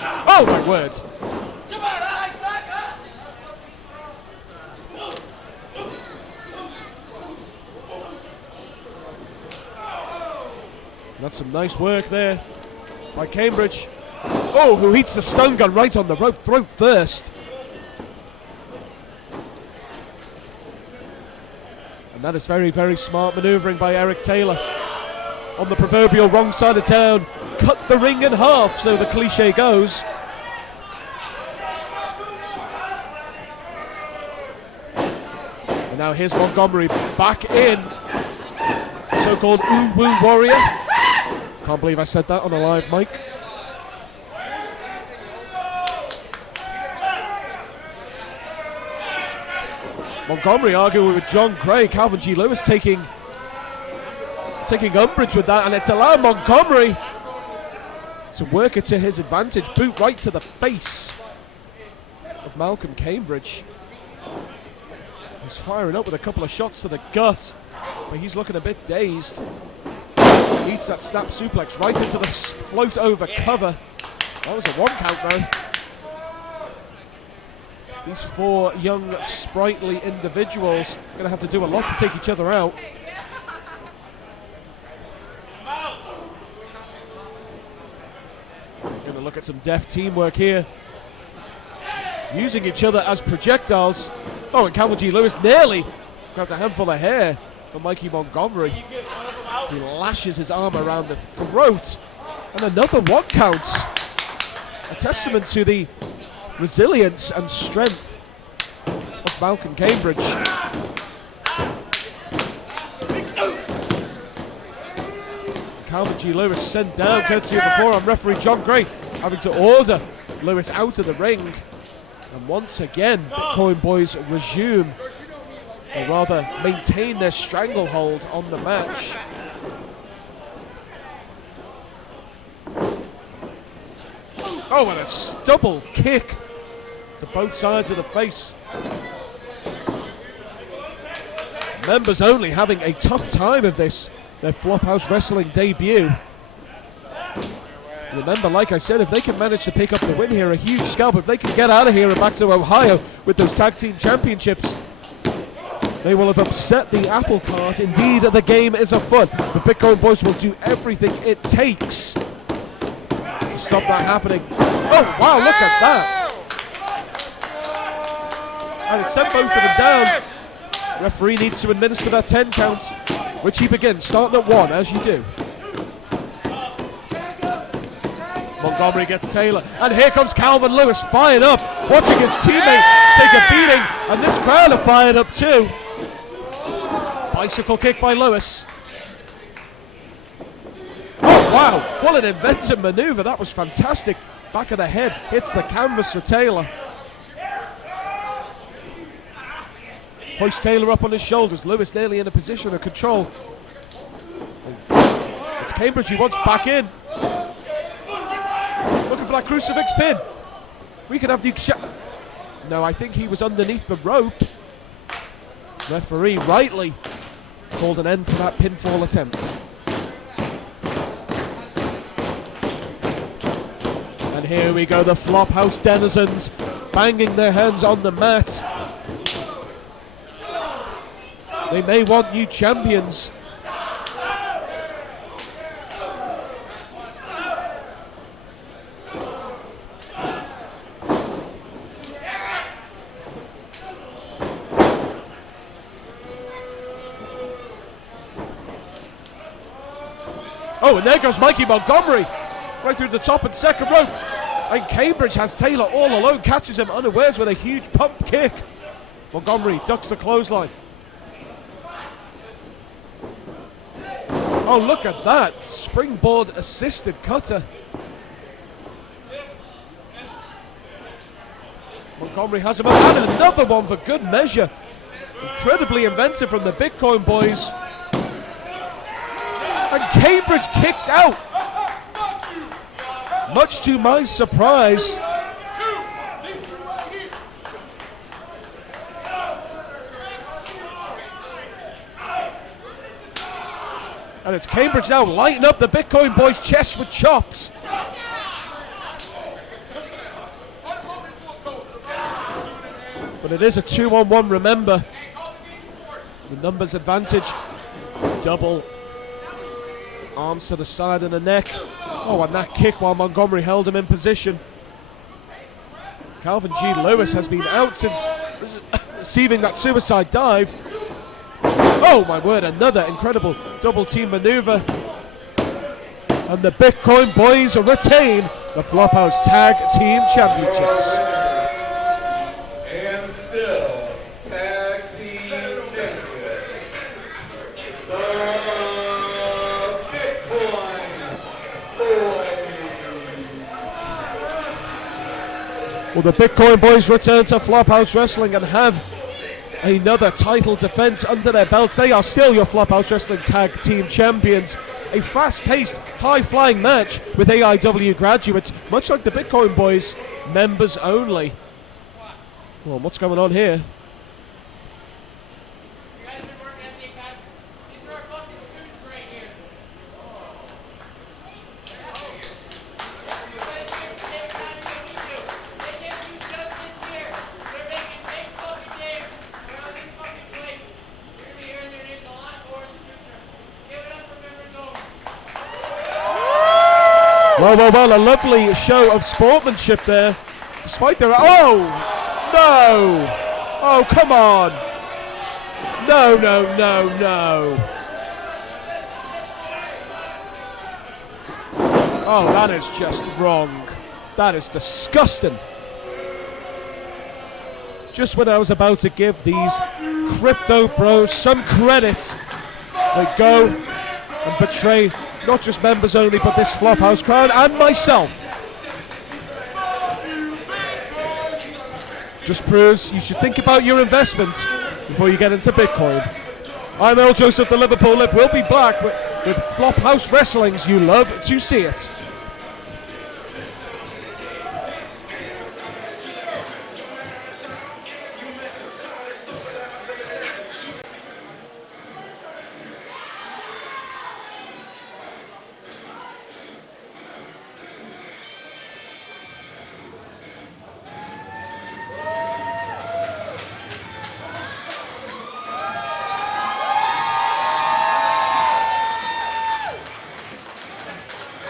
Oh my word. That's some nice work there by Cambridge. Oh, who eats the stun gun right on the rope, throat first. And that is very, very smart maneuvering by Eric Taylor. On the proverbial wrong side of town, cut the ring in half, so the cliche goes. And now here's Montgomery back in. So-called Ooh-Woo Warrior. Can't believe I said that on a live mic. Montgomery arguing with John Gray. Calvin G. Lewis taking umbrage with that, and it's allowed Montgomery to work it to his advantage. Boot right to the face of Malcolm Cambridge. He's firing up with a couple of shots to the gut, but he's looking a bit dazed. Eats that snap suplex right into the float over cover. That was a 1 count though. These four young, sprightly individuals are going to have to do a lot to take each other out. Going to look at some deft teamwork here. Using each other as projectiles. Oh, and Calvin G. Lewis nearly grabbed a handful of hair from Mikey Montgomery. He lashes his arm around the throat. And another 1 count. A testament to the resilience and strength of Malcolm Cambridge. Calvin G. Lewis sent down courtesy of the forearm referee John Gray, having to order Lewis out of the ring. And once again, Bitcoin Boys resume, or rather maintain their stranglehold on the match. Oh, and a double kick to both sides of the face. Members only having a tough time of this, their Flophouse Wrestling debut. Remember, like I said, if they can manage to pick up the win here, a huge scalp. If they can get out of here and back to Ohio with those tag team championships, they will have upset the apple cart. Indeed, the game is afoot. The Bitcoin Boys will do everything it takes to stop that happening. Oh, wow, look at that. And it sent both of them down. Referee needs to administer that 10 count, which he begins, starting at 1, as you do. Montgomery gets Taylor, and here comes Calvin Lewis, fired up, watching his teammate take a beating, and this crowd are fired up too. Bicycle kick by Lewis. Oh wow, what an inventive maneuver, that was fantastic. Back of the head, hits the canvas for Taylor. Hoists Taylor up on his shoulders, Lewis nearly in a position of control. It's Cambridge, he wants back in. Looking for that crucifix pin. We could have No, I think he was underneath the rope. Referee rightly called an end to that pinfall attempt. And here we go, the Flophouse denizens banging their hands on the mat. They may want new champions. Oh, and there goes Mikey Montgomery, right through the top and second rope. And Cambridge has Taylor all alone, catches him unawares with a huge pump kick. Montgomery ducks the clothesline. Oh, look at that, springboard assisted cutter. Montgomery has him up, and another one for good measure. Incredibly inventive from the Bitcoin Boys. And Cambridge kicks out. Much to my surprise. And it's Cambridge now lighting up the Bitcoin Boys' chest with chops. But it is a 2-on-1, remember. The numbers advantage. Double arms to the side of the neck. Oh, and that kick while Montgomery held him in position. Calvin G. Lewis has been out since receiving that suicide dive. Oh my word, another incredible double team maneuver. And the Bitcoin Boys retain the Flophouse Tag Team Championships. And still, Tag Team Champions, the Bitcoin Boys. Well, the Bitcoin Boys return to Flophouse Wrestling and have another title defense under their belts. They are still your Flophouse Wrestling Tag Team Champions. A fast-paced, high-flying match with AIW graduates, much like the Bitcoin Boys, members only. Well, what's going on here? Well, a lovely show of sportsmanship there, despite their... Oh, no! Oh, come on! No. Oh, that is just wrong. That is disgusting. Just when I was about to give these crypto bros some credit, they go and betray not just members only, but this Flophouse crowd and myself. Just proves you should think about your investments before you get into Bitcoin. I'm L. Joseph, the Liverpool Lip. We'll be back with Flophouse Wrestlings. You love to see it.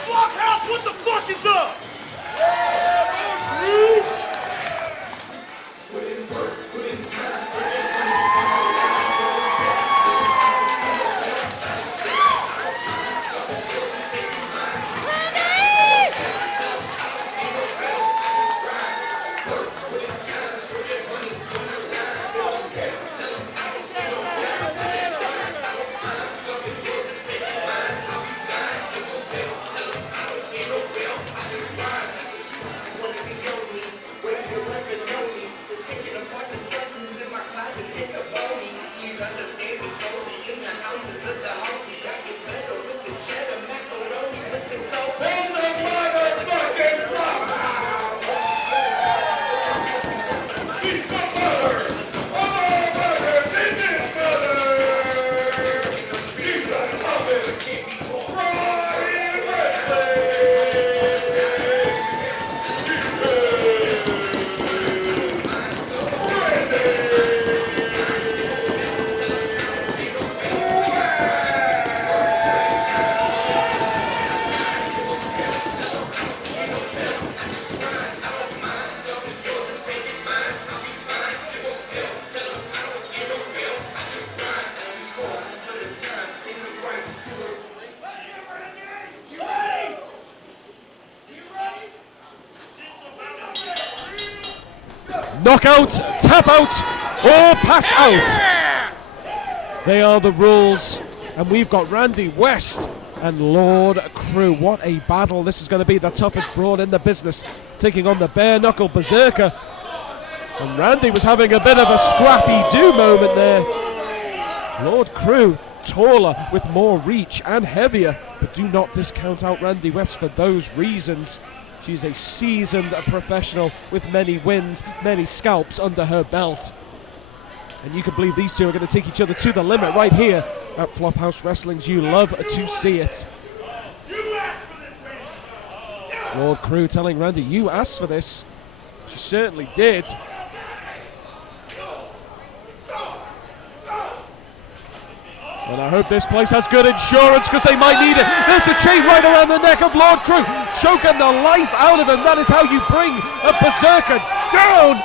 Flophouse, what the fuck is up? Knockout, tap out, or pass out. They are the rules. And we've got Randi West and Lord Crewe. What a battle this is going to be. The toughest brawn in the business, taking on the bare-knuckle berserker. And Randi was having a bit of a scrappy-do moment there. Lord Crewe, taller with more reach and heavier, but do not discount out Randi West for those reasons. She's a seasoned professional with many wins, many scalps under her belt. And you can believe these two are going to take each other to the limit right here at Flophouse Wrestling's. You love to see it. Lord Crewe telling Randi, you asked for this. She certainly did. And I hope this place has good insurance because they might need it. There's the chain right around the neck of Lord Crewe, choking the life out of him. That is how you bring a berserker down.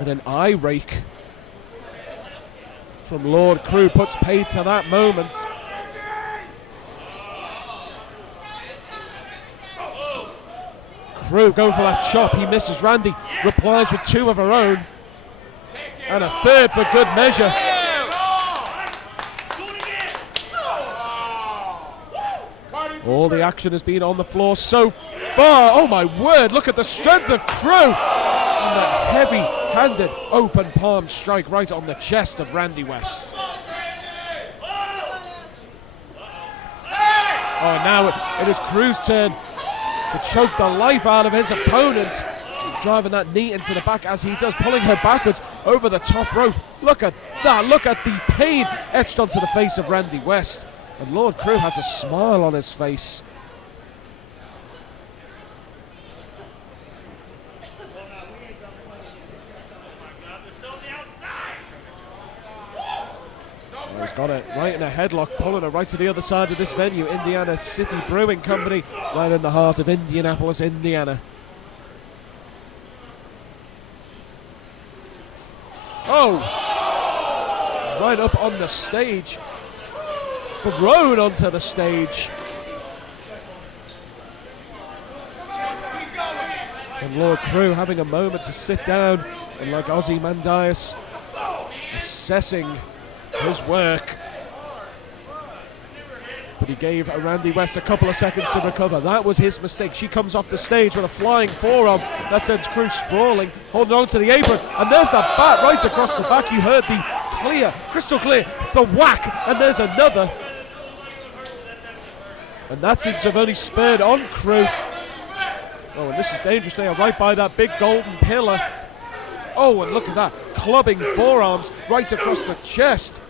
And an eye rake from Lord Crewe puts paid to that moment. Crewe going for that chop. He misses. Randi replies with two of her own. And a third for good measure. All the action has been on the floor so far. Oh my word, look at the strength of Crewe. And that heavy-handed open palm strike right on the chest of Randi West. Oh, now it is Crewe's turn to choke the life out of his opponent. Driving that knee into the back as he does, pulling her backwards over the top rope. Look at that, look at the pain etched onto the face of Randi West. And Lord Crewe has a smile on his face. Oh, he's got it right in a headlock, pulling her right to the other side of this venue, Indiana City Brewing Company, right in the heart of Indianapolis, Indiana. Oh, right up on the stage, thrown onto the stage. And Lord Crewe having a moment to sit down, and like Ozymandias, assessing his work. But he gave Randi West a couple of seconds to recover. That was his mistake. She comes off the stage with a flying forearm. That sends Crewe sprawling, holding on to the apron. And there's that bat right across the back. You heard the clear, crystal clear, the whack. And there's another. And that seems to have only spurred on Crewe. Oh, and this is dangerous. They are right by that big golden pillar. Oh, and look at that. Clubbing forearms right across the chest.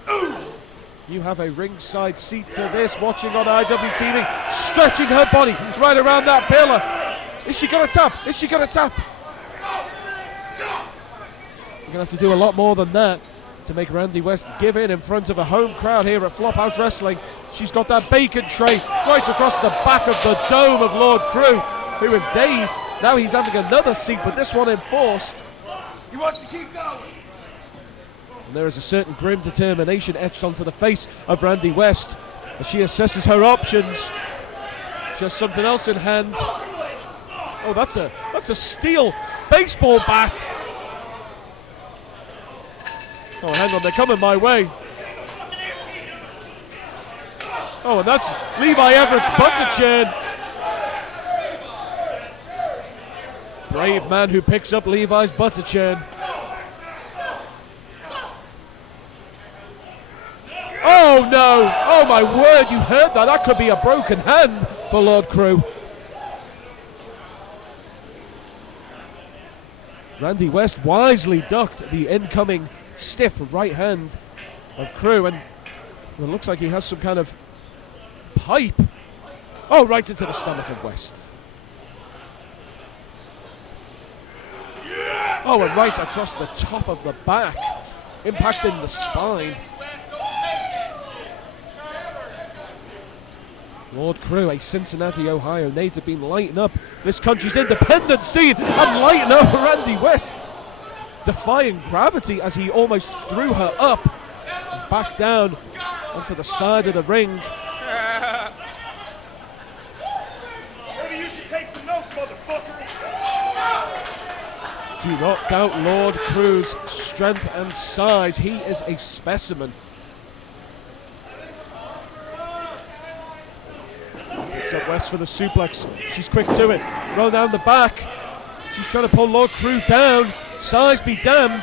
You have a ringside seat to this, watching on IWTV, stretching her body right around that pillar. Is she going to tap? Is she going to tap? You're going to have to do a lot more than that to make Randi West give in front of a home crowd here at Flophouse Wrestling. She's got that bacon tray right across the back of the dome of Lord Crewe, who is dazed. Now he's having another seat, but this one enforced. He wants to keep going. And there is a certain grim determination etched onto the face of Randi West as she assesses her options. She has something else in hand. Oh, that's a steel baseball bat. Oh, hang on, they're coming my way. Oh, and that's Levi Everett's butter churn. Brave man who picks up Levi's butter churn. Oh no! Oh my word, you heard that? That could be a broken hand for Lord Crewe. Randi West wisely ducked the incoming stiff right hand of Crewe, and it looks like he has some kind of pipe. Oh, right into the stomach of West. Oh, and right across the top of the back, impacting the spine. Lord Crewe, a Cincinnati, Ohio native, been lighting up this country's independent scene and lighting up Randi West, defying gravity as he almost threw her up and back down onto the side of the ring. Maybe you should take some notes, motherfucker. Do not doubt Lord Crewe's strength and size. He is a specimen. Picks up West for the suplex. She's quick to it. Roll down the back. She's trying to pull Lord Crewe down. Size be damned.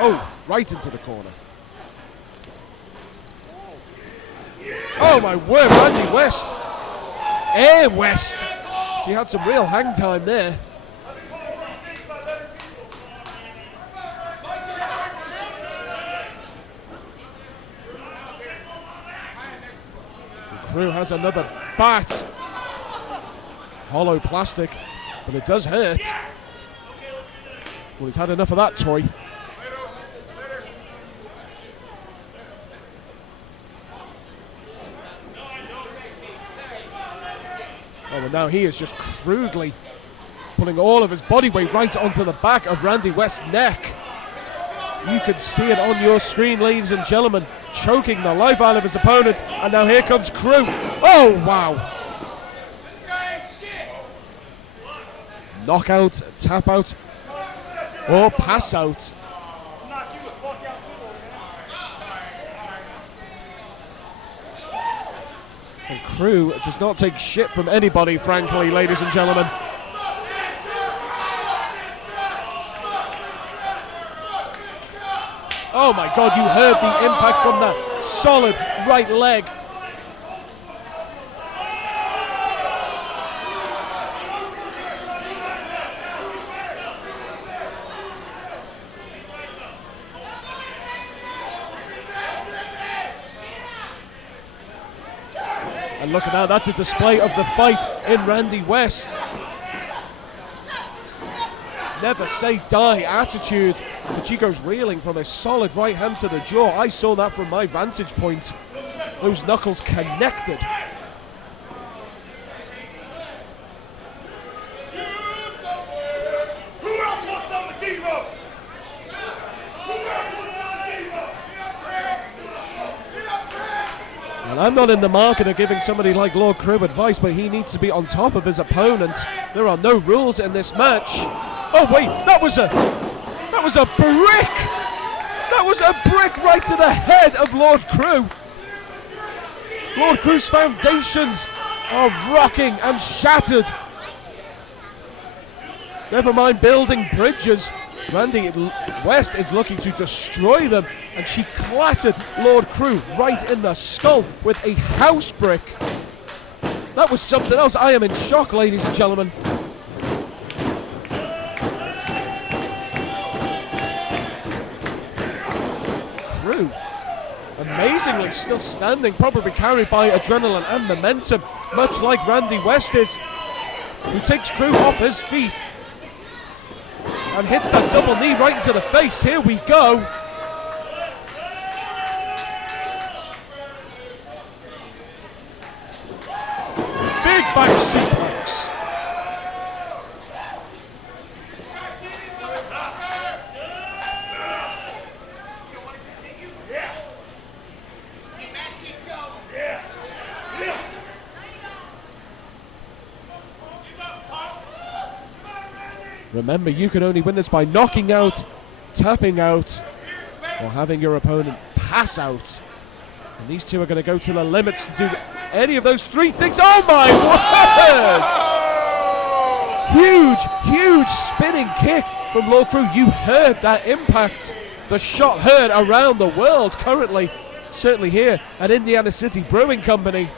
Oh, right into the corner. Oh my word, Randi West. Air West. She had some real hang time there. Crewe has another bat. Hollow plastic, but it does hurt. Well, he's had enough of that toy. Oh, and now he is just crudely pulling all of his body weight right onto the back of Randi West's neck. You can see it on your screen, ladies and gentlemen, choking the life out of his opponent. And now here comes Crewe. Oh, wow. Knockout, tap out, or pass out. And Crewe does not take shit from anybody, frankly, ladies and gentlemen. Oh my God, you heard the impact from that solid right leg. And look at that, that's a display of the fight in Randi West. Never say die attitude. But she goes reeling from a solid right hand to the jaw. I saw that from my vantage point. Those knuckles connected. Who else wants some of Devo? Well, I'm not in the market of giving somebody like Lord Crewe advice, but he needs to be on top of his opponent. There are no rules in this match. Oh wait, that was That was a brick! That was a brick right to the head of Lord Crewe. Lord Crewe's foundations are rocking and shattered. Never mind building bridges. Randi West is looking to destroy them, and she clattered Lord Crewe right in the skull with a house brick. That was something else. I am in shock, ladies and gentlemen. Crewe, amazingly still standing, probably carried by adrenaline and momentum, much like Randi West is, who takes Crewe off his feet and hits that double knee right into the face. Here we go. Big back suplex. Remember, you can only win this by knocking out, tapping out, or having your opponent pass out. And these two are going to go to the limits to do any of those three things. Oh my word! Huge, huge spinning kick from Lord Crewe. You heard that impact. The shot heard around the world currently, certainly here at Indiana City Brewing Company.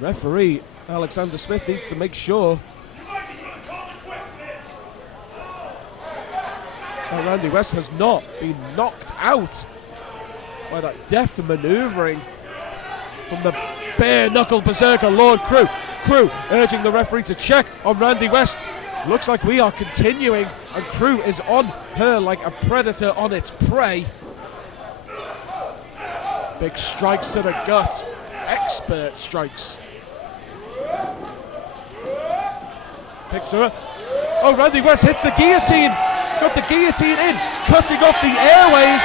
Referee Alexander Smith needs to make sure that Randi West has not been knocked out by that deft manoeuvring from the bare-knuckle berserker Lord Crewe. Crewe urging the referee to check on Randi West. Looks like we are continuing, and Crewe is on her like a predator on its prey. Big strikes to the gut. Expert strikes. Picks her up. Oh, Randi West hits the guillotine. Got the guillotine in, cutting off the airways.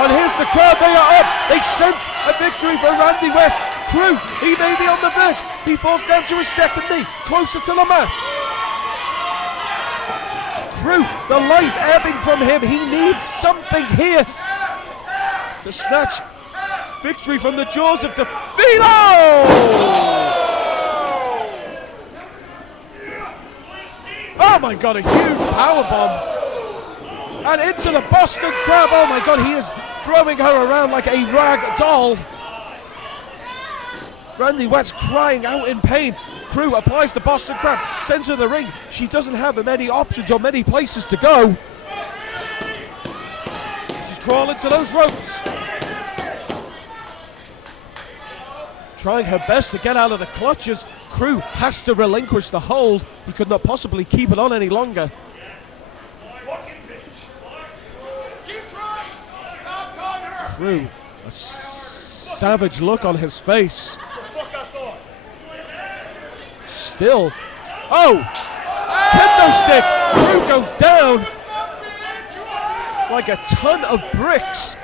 And here's the crowd. They are up. They sense a victory for Randi West. Crewe, he may be on the verge. He falls down to his second knee, closer to the mat. Crewe, the life ebbing from him. He needs something here to snatch victory from the jaws of defeat. Oh my God, a huge powerbomb. And into the Boston Crab. Oh my God, he is throwing her around like a rag doll. Randi West crying out in pain. Crewe applies the Boston Crab, center of the ring. She doesn't have many options or many places to go. She's crawling to those ropes. Trying her best to get out of the clutches. Crewe has to relinquish the hold. He could not possibly keep it on any longer. Crewe, a savage look on his face. Still. Oh! Kendo stick! Crewe goes down like a ton of bricks.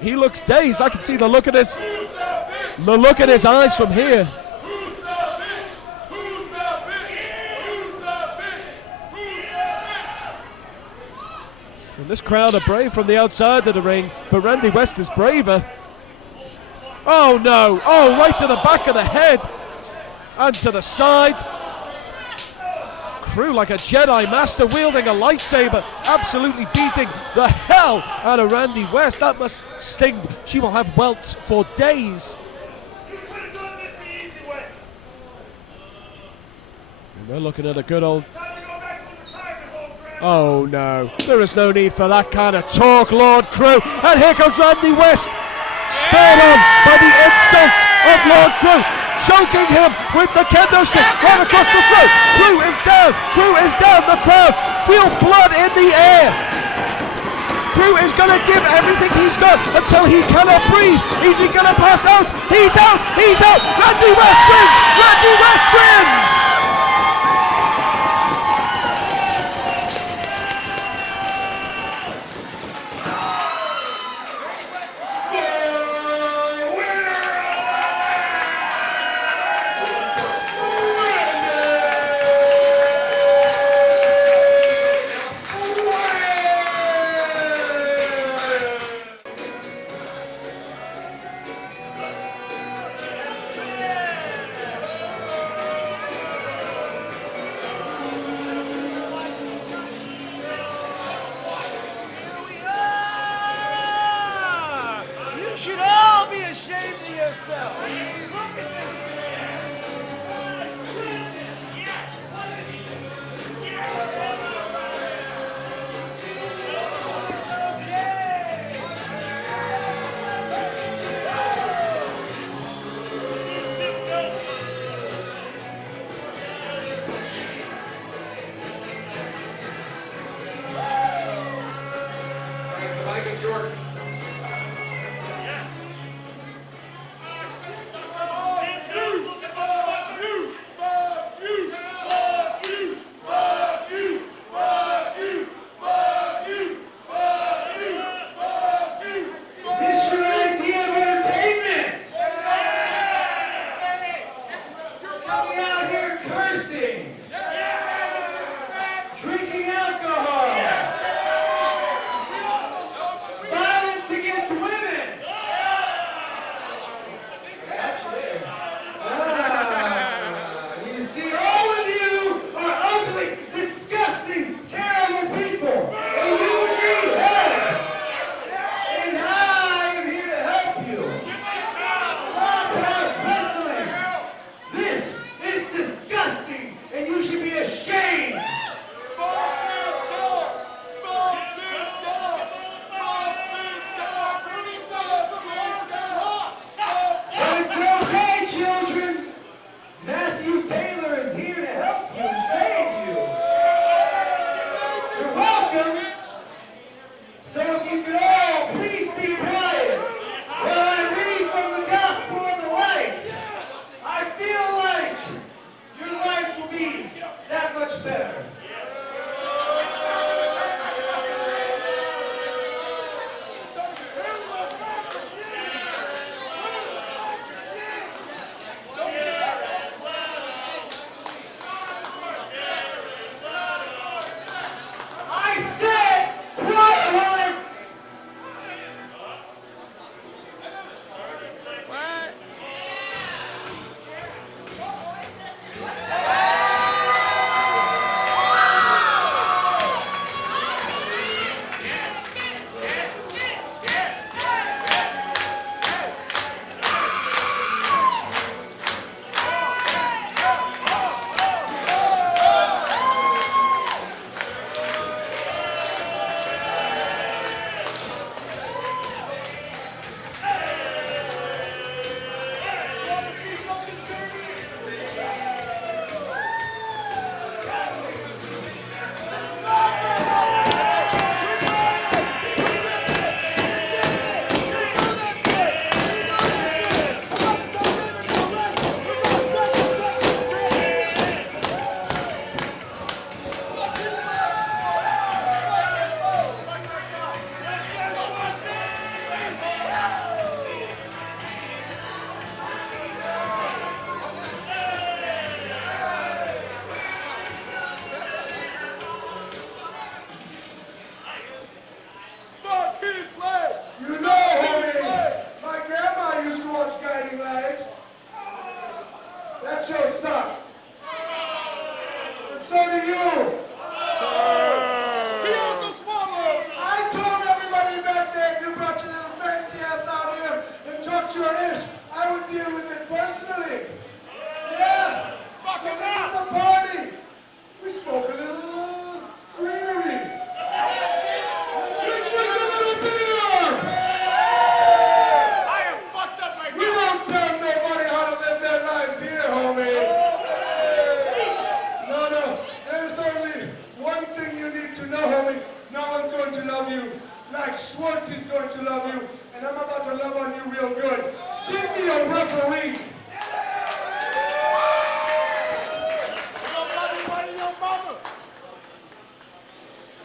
He looks dazed. I can see the look in his eyes from here. And this crowd are brave from the outside of the ring, but Randi West is braver. Oh no! Oh, right to the back of the head and to the side. Crewe like a Jedi Master wielding a lightsaber, absolutely beating the hell out of Randi West. That must sting. She will have welts for days. And we're looking at a good old... Oh no, there is no need for that kind of talk, Lord Crewe. And here comes Randi West, spurred on by the insult of Lord Crewe, choking him with the kendo stick right across the throat. Crewe is down, Crewe is down. The crowd feel blood in the air. Crewe is going to give everything he's got until he cannot breathe. Is he going to pass out? He's out, he's out. Randi West wins, Randi West wins. should all be ashamed of yourself. Look at this. The mic is yours. This your idea of entertainment? You're coming out here cursing, drinking alcohol, violence against women. You see, all of you are ugly, disgusting, terrible people, and you need help. And I am here to help you. Flophouse Wrestling. This is disgusting, and you should be ashamed. But it's okay, children. Matthew Taylor is here to help you and save you. You're welcome. So if you could all please be quiet while I read from the Gospel of the Light, I feel like your lives will be that much better. I said quiet while I You know, homie, my grandma used to watch Guiding Light. That show sucks. And so do you. He also swallows. I told everybody back there, if you brought your little fancy ass out here and talked your ish, I would deal with it personally. Yeah. So this is a party. We smoke a little greenery. Drink a little beer. We don't tell nobody how to live their lives here, homie. No. There's only one thing you need to know, homie. No one's going to love you like Schwartzie's going to love you, and I'm about to love on you real good. Give me a referee.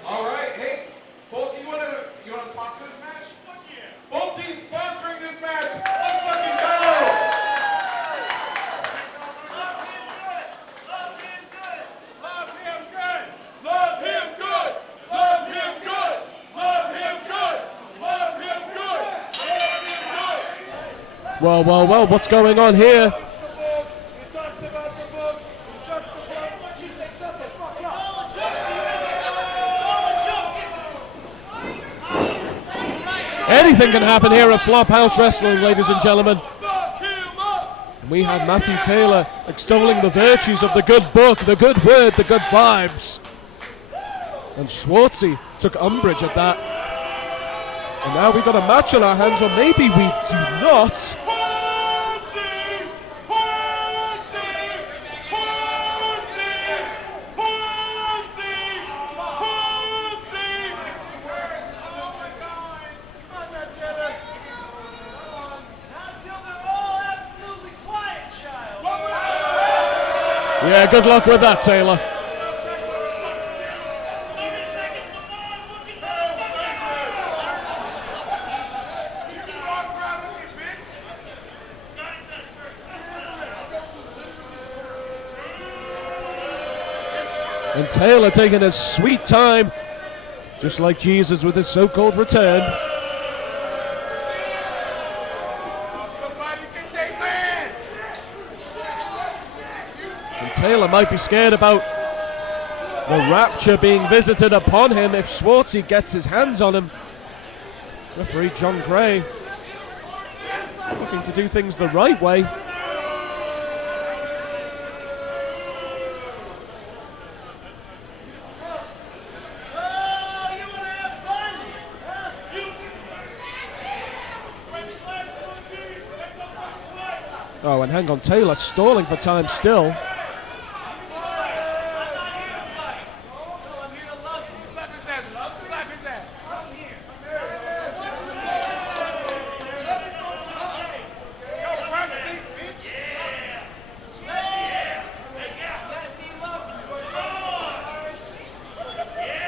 All right, hey, Bolty, you wanna sponsor this match? Fuck yeah. Bolty's sponsoring this match. Let's fucking go! Love him good. Love him good. Love him good. Love him good. Love him good. Love him good. Love him good. Well, what's going on here? He talks about the book. He shuts the book. She says, shut the fuck up. It's all a joke, isn't it? It's all a joke, isn't it? Anything can happen here at Flophouse Wrestling, ladies and gentlemen. And we have Matthew Taylor extolling the virtues of the good book, the good word, the good vibes. And Schwartzie took umbrage at that. And now we've got a match on our hands, or maybe we do not. Yeah, good luck with that, Taylor. And Taylor taking his sweet time, just like Jesus with his so-called return. And Taylor might be scared about the rapture being visited upon him if Schwartzie gets his hands on him. Referee John Gray looking to do things the right way. Oh, and hang on, Taylor stalling for time still.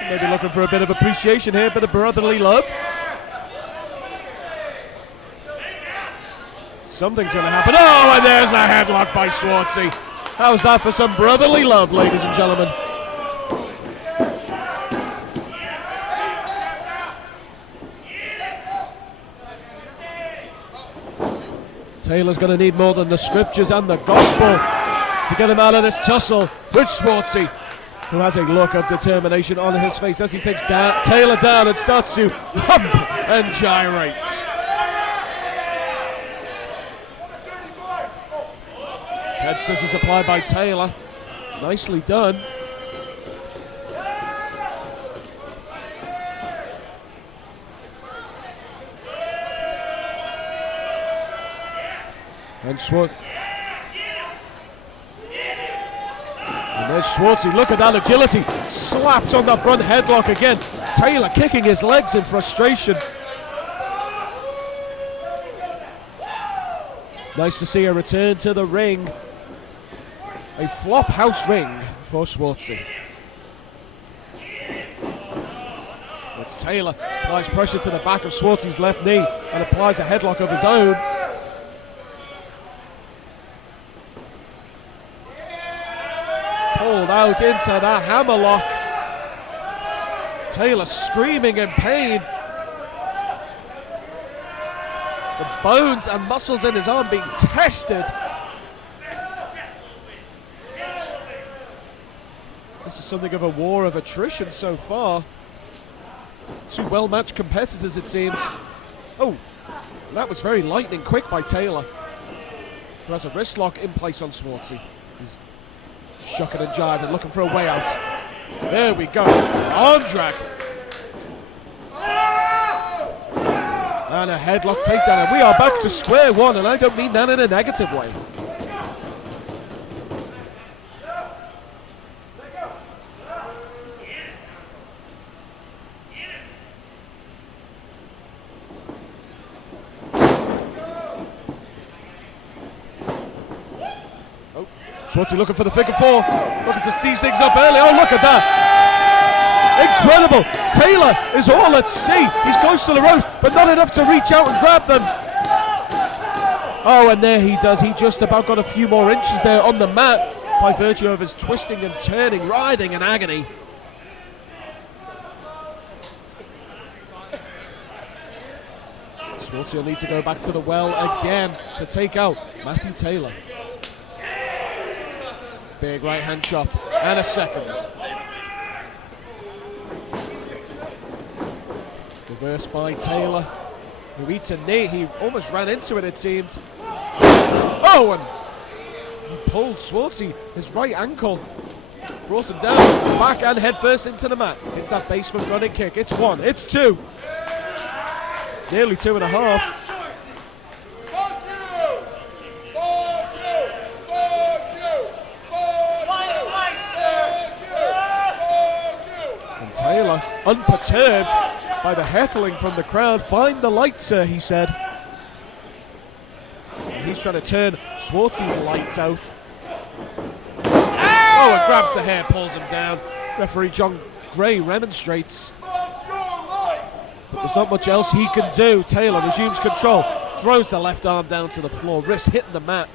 Maybe looking for a bit of appreciation here, a bit of brotherly love. Something's going to happen. Oh, and there's a headlock by Schwartzie. How's that for some brotherly love, ladies and gentlemen? Taylor's going to need more than the scriptures and the gospel to get him out of this tussle with Schwartzie, who has a look of determination on his face as he takes Taylor down and starts to hump and gyrate. Head scissors applied by Taylor. Nicely done. And there's Schwartzie. Look at that agility. Slapped on the front headlock again. Taylor kicking his legs in frustration. Nice to see a return to the ring. A Flophouse ring for Schwartzie. It's Taylor. Applies pressure to the back of Schwartzie's left knee and applies a headlock of his own. Pulled out into the hammerlock. Taylor screaming in pain. The bones and muscles in his arm being tested. This is something of a war of attrition so far. Two well-matched competitors, it seems. Oh, that was very lightning quick by Taylor, who has a wrist lock in place on Schwartzie. He's shucking and jiving, looking for a way out. There we go. Arm drag. And a headlock takedown. And we are back to square one, and I don't mean that in a negative way. Schwartzie looking for the figure four, looking to seize things up early. Oh, look at that. Incredible. Taylor is all at sea. He's close to the rope, but not enough to reach out and grab them. Oh, and there he does. He just about got a few more inches there on the mat by virtue of his twisting and turning, writhing in agony. Schwartzie will need to go back to the well again to take out Matthew Taylor. Big right hand chop and a second. Reversed by Taylor. who eats a knee. He almost ran into it seemed. Oh, and he pulled Schwartzie, his right ankle. Brought him down, back and head first into the mat. It's that basement running kick. It's 1, it's 2. Nearly 2.5. And Taylor, unperturbed by the heckling from the crowd. Find the light, sir, he said. And he's trying to turn Schwartzie's lights out. Oh, and grabs the hair, pulls him down. Referee John Gray remonstrates. But there's not much else he can do. Taylor resumes control, throws the left arm down to the floor, wrist hitting the mat.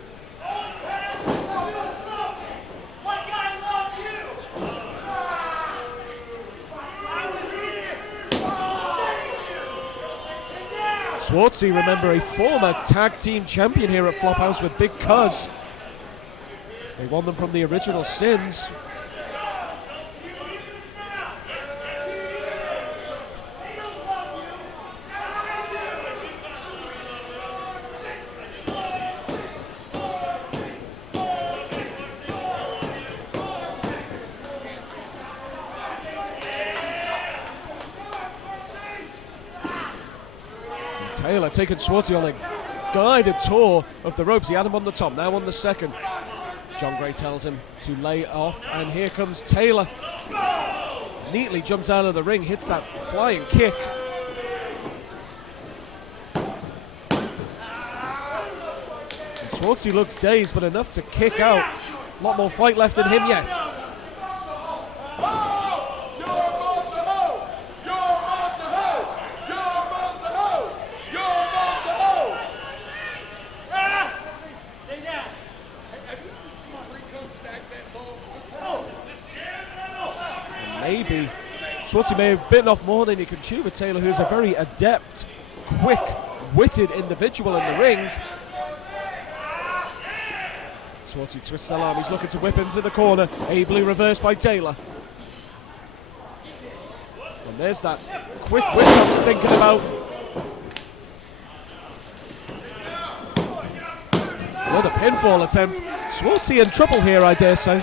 Schwartzie, remember, a former tag team champion here at Flophouse with Big Cuz. They won them from the original Sins. Taylor taking Schwartzie on a guided tour of the ropes. He had him on the top, now on the second. John Gray tells him to lay off, and here comes Taylor. Neatly jumps out of the ring, hits that flying kick. And Schwartzie looks dazed, but enough to kick out. A lot more fight left in him yet. Maybe Schwartzie may have bitten off more than he can chew with Taylor, who's a very adept, quick-witted individual in the ring. Schwartzie twists the arm, he's looking to whip him to the corner, ably reversed by Taylor. And there's that quick whip I was thinking about. Another pinfall attempt. Schwartzie in trouble here, I dare say.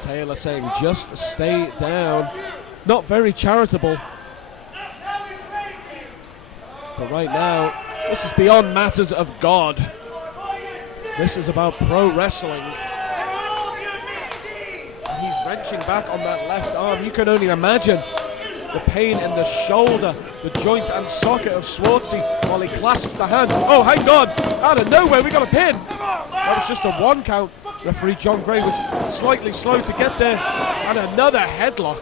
Taylor saying, just stay down. Not very charitable. But right now, this is beyond matters of God. This is about pro wrestling. And he's wrenching back on that left arm. You can only imagine the pain in the shoulder, the joint and socket of Schwartzie while he clasps the hand. Oh, hang on! Out of nowhere, we got a pin! That was just a 1 count. Referee John Gray was slightly slow to get there. And another headlock.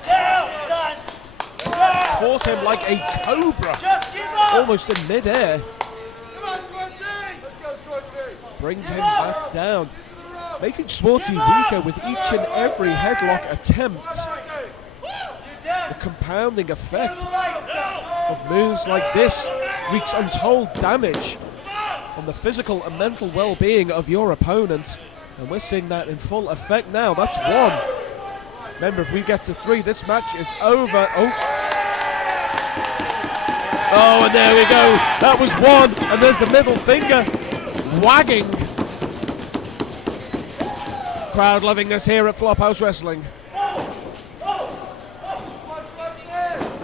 Caught him like a cobra. Almost in mid-air. Brings him back down. Making Schwartzie weaker with each and every headlock attempt. The compounding effect of moves like this wreaks untold damage on the physical and mental well-being of your opponent. And we're seeing that in full effect now. That's 1. Remember, if we get to 3, this match is over. Oh, and there we go. That was 1. And there's the middle finger wagging. Crowd loving this here at Flophouse Wrestling.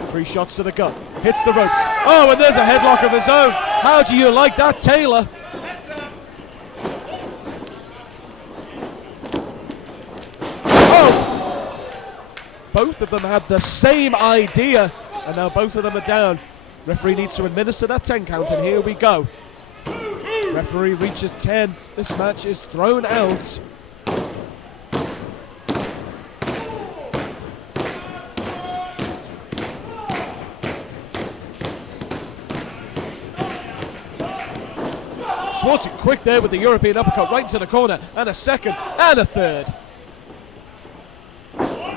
3 shots to the gut. Hits the ropes. Oh, and there's a headlock of his own. How do you like that, Taylor? Both of them had the same idea, and now both of them are down. Referee needs to administer that 10 count, and here we go. Referee reaches 10. This match is thrown out. Schwartzie quick there with the European uppercut right into the corner, and a second, and a third.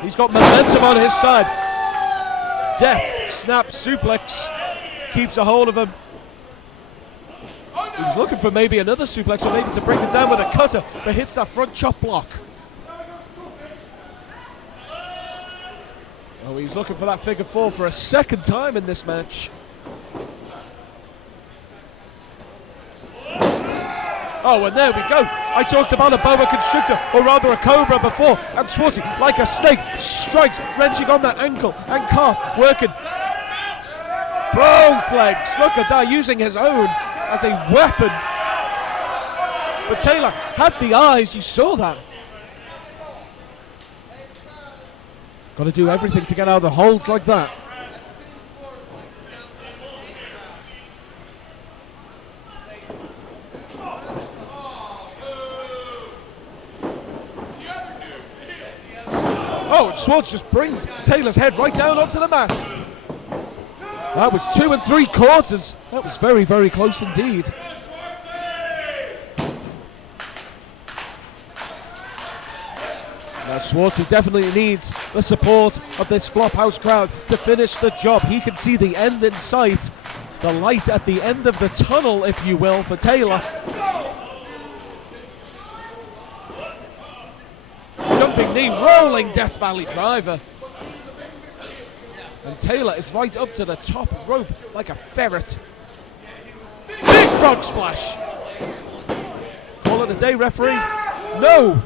He's got momentum on his side. Deft snap suplex. Keeps a hold of him. He's looking for maybe another suplex or maybe to bring him down with a cutter, but hits that front chop block. Oh, he's looking for that figure four for a second time in this match. Oh, and there we go. I talked about a boa constrictor, or rather a cobra before, and Schwartzie, like a snake, strikes, wrenching on that ankle and calf, working both legs. Look at that, using his own as a weapon. But Taylor had the eyes, you saw that. Got to do everything to get out of the holds like that. Oh, and Schwartz just brings Taylor's head right down onto the mat. That was 2 3/4. That was very, very close indeed. Now Schwartzie definitely needs the support of this Flophouse crowd to finish the job. He can see the end in sight, the light at the end of the tunnel, if you will, for Taylor. Jumping knee, rolling Death Valley driver. And Taylor is right up to the top rope like a ferret. Big frog splash. Call it a day, referee. No.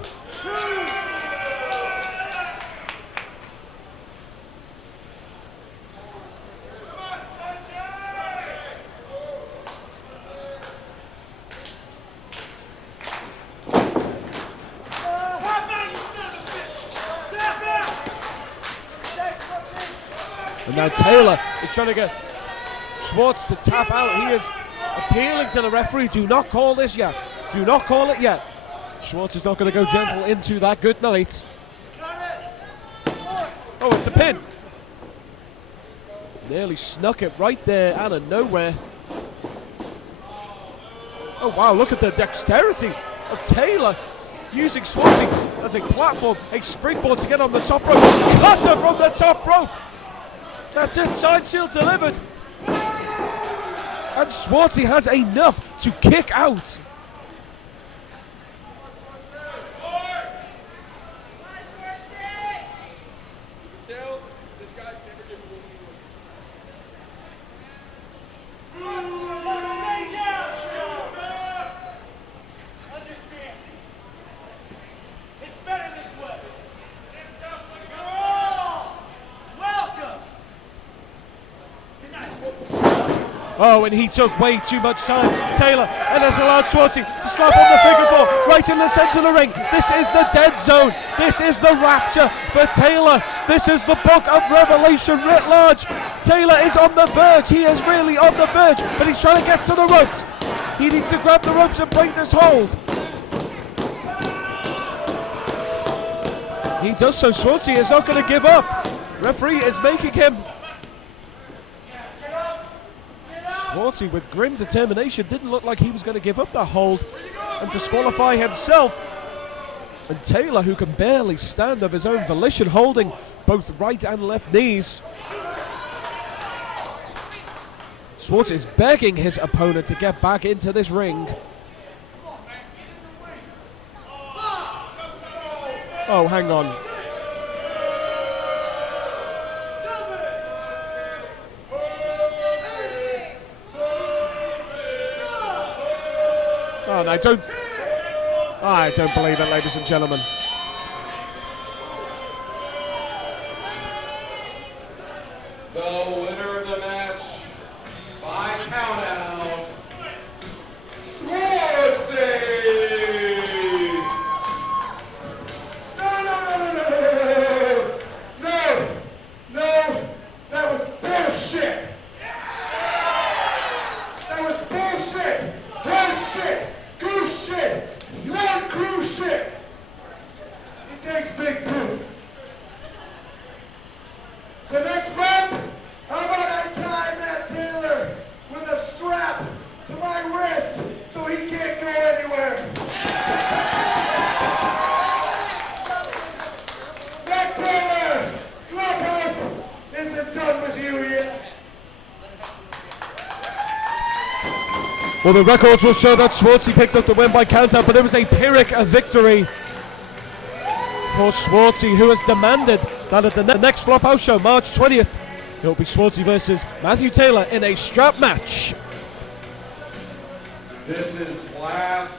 And now Taylor is trying to get Schwartz to tap out. He is appealing to the referee. Do not call this yet. Do not call it yet. Schwartz is not going to go gentle into that. Good night. Oh, it's a pin. Nearly snuck it right there out of nowhere. Oh, wow. Look at the dexterity of Taylor. Using Schwartzie as a platform, a springboard to get on the top rope. Cutter from the top rope. That's it, side seal delivered. And Schwartzie has enough to kick out. Oh, and he took way too much time, Taylor, and has allowed Schwartzie to slap on the figure four right in the center of the ring. This is the dead zone. This is the rapture for Taylor. This is the book of Revelation writ large. Taylor is on the verge. He is really on the verge, but he's trying to get to the ropes. He needs to grab the ropes and break this hold. He does so. Schwartzie is not going to give up. Referee is making him. Schwartzie, with grim determination, didn't look like he was going to give up that hold and disqualify himself. And Taylor, who can barely stand of his own volition, holding both right and left knees. Schwartzie is begging his opponent to get back into this ring. Oh, hang on. Oh, no, I don't believe it, ladies and gentlemen. The winner of the match by countout, Schwartzie! No, that was bullshit! That was bullshit! Horse shit! Goose shit! Lord Crewe shit! He takes big boots. So next month, how about I tie Matt Taylor with a strap to my wrist so he can't go anywhere? Matt Taylor, Flophouse isn't done with you yet. Well, the records will show that Schwartzie picked up the win by countout, but it was a Pyrrhic victory for Schwartzie, who has demanded that at the next Flophouse show, March 20th, it will be Schwartzie versus Matthew Taylor in a strap match. This is last.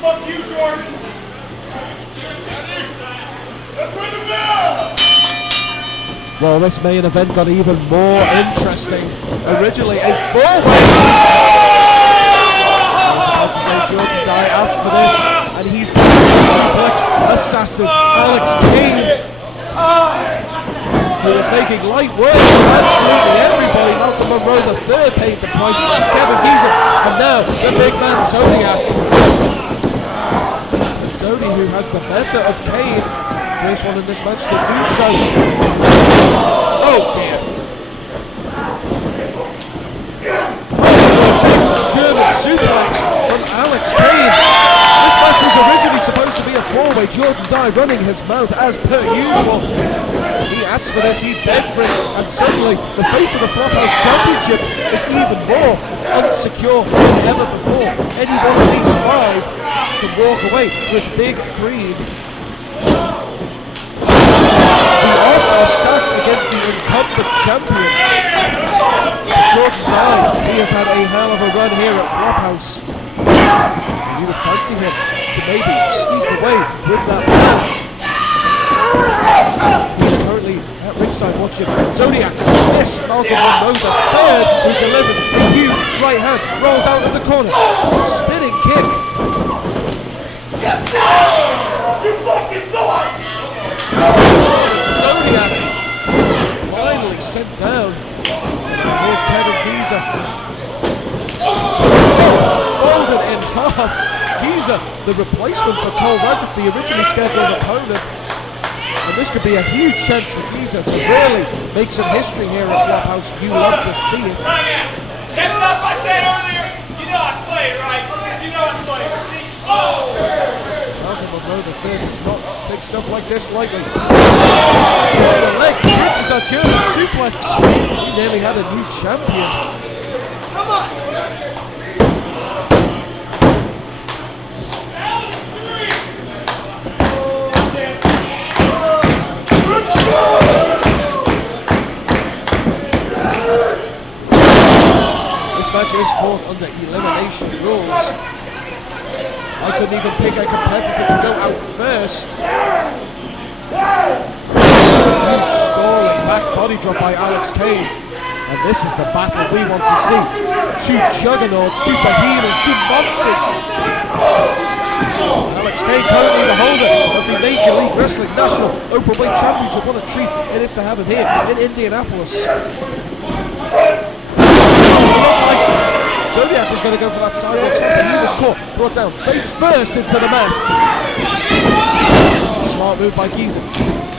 Fuck you, Jordan. Let's ring the bell. Well, this main event got even more interesting. Originally a four-way. I was about to say Jordan Dye asked for this, and he's got the suplex assassin Alex Kane, who is making light work of absolutely everybody. Malcolm Monroe the third paid the price, Kevin Geezer, and now the big man Zodiak. Zodi, who has the better of Kane, first one in this match to do so. Oh dear. German suplex from Alex Kane. This match was originally supposed to be a four-way away. Jordan Dye running his mouth as per usual. He asked for this, he begged for it, and suddenly the fate of the Flophouse Championship is even more unsecure than ever before. Any one of these five can walk away with big green. The odds are stacked against the incumbent champion. Jordan Dye, he has had a hell of a run here at Flophouse. And you would fancy him to maybe sneak away with that belt. He's currently at ringside watching Zodiak. Yes, Malcolm Monroe, the third, who delivers a huge right hand, rolls out of the corner. Spinning kick. You fucking boy! Zodiak finally sent down. Here's Kevin Giza. Folded in half. Giza, the replacement for Cole Radrick, the originally scheduled opponent. And this could be a huge chance for Giza to really make some history here at Flophouse. You love to see it. That stuff I said earlier, you know I was playing, right? You know I was playing. Malcolm Monroe the third does not take stuff like this lightly. The leg catches that German suplex. He nearly had a new champion. Come on! This match is fought under elimination rules. I couldn't even pick a competitor to go out first. Huge stalling back body drop by Alex Kane. And this is the battle we want to see. Two juggernauts, two behemoths, two monsters. Alex Kane currently the holder of the Major League Wrestling National Openweight Championship. What a treat it is to have him here in Indianapolis. Zodiak was going to go for that sidewalk slam, he was caught, brought down face first into the mat. Smart move by Giza.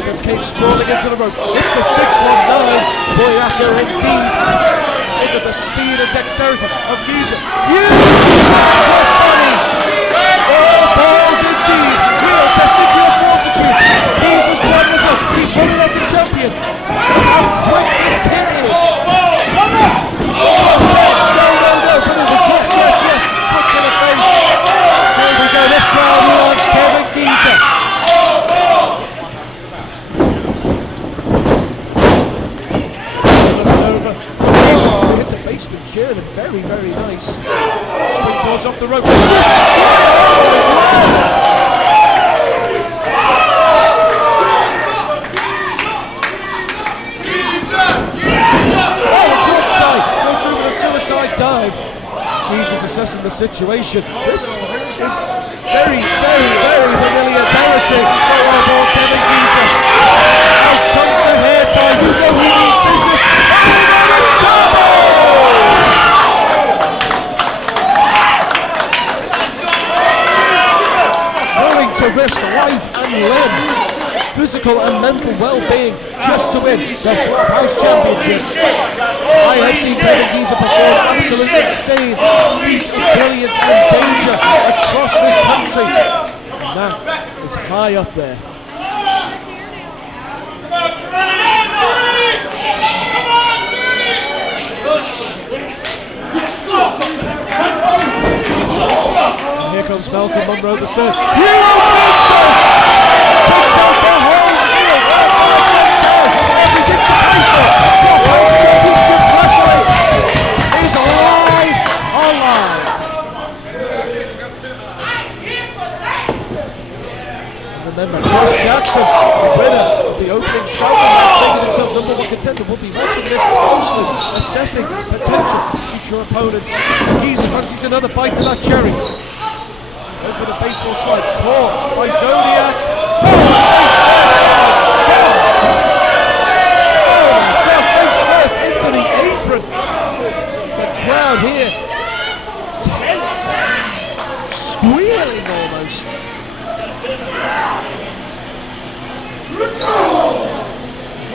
Sends Kane sprawling into the rope. It's the 619. Boyaka indeed. Look at the speed and dexterity of Giza. Huge! Oh, balls indeed. Real testicular fortitude. Giza's playing us up. He's running up the champion. Look how quick this kid is. This crowd likes Kevin Giza. Over. He hits a basement German, very, very nice. Springboards off the rope. Goes through with a suicide dive. Giza's assessing the situation. This is very, very, very familiar territory for our boss Kevin Giza. Out comes the hair tie. You know who needs business. Willing to risk life and limb, physical and mental well-being just to win the Flophouse Championship. I have seen Kevin Giza perform absolutely insane feats of brilliance and danger across this country. And that is high up there. And here comes Malcolm Monroe the third. Hero moonsault! Takes out the whole field. He gets a paper. Flophouse Championship Wrestling is alive. And remember, Chris Jaxon, the winner of the opening scramble match, making himself number one contender, will be watching this closely, assessing potential future opponents. Giza fancies another bite of that cherry. Over the baseball slide, caught by Zodiak. Face first into the apron. The crowd here, tense, squealing almost.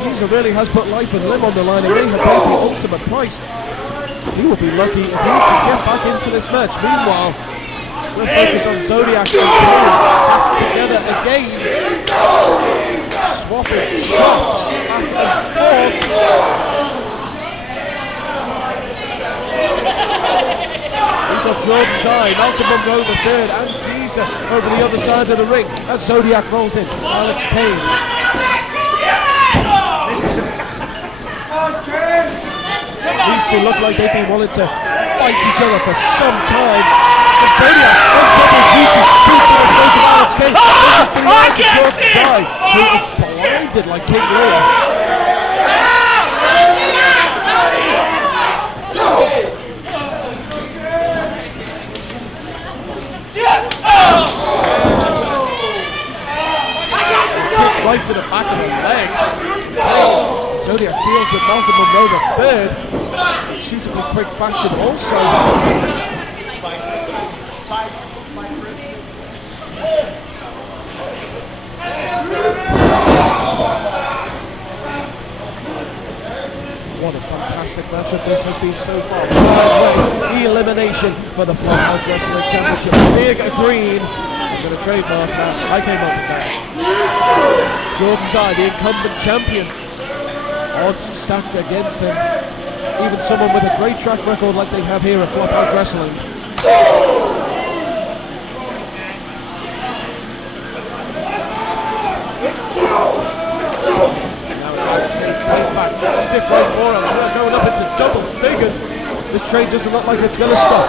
Giza really has put life and limb on the line and may have paid the ultimate price. He will be lucky if he can get back into this match. Meanwhile, We'll focus on Zodiak and Crewe back together again. Swapping chops back and forth. We've got Jordan Dye, Malcolm Monroe the third, and Geezer over the other side of the ring as Zodiak rolls in. Alex Kane. These two look like they've been wanting to fight each other for some time. And Zodiak on double duty, shoots out goes of Alex Kane. Over to the eyes of Jordan Dye, who is blinded like King Lear. Kick right to the back of the leg. Zodiak deals with Malcolm Monroe the third in suitably quick fashion also. What a fantastic matchup this has been so far. By the way, elimination for the Flophouse Wrestling Championship. Big green. I'm going to trademark that. I came up with that. Jordan Dye, the incumbent champion. Odds stacked against him. Even someone with a great track record like they have here at Flophouse Wrestling. Now it's Alex Kane fight back. Stiff right forearms. We're going up into double figures. This trade doesn't look like it's going to stop.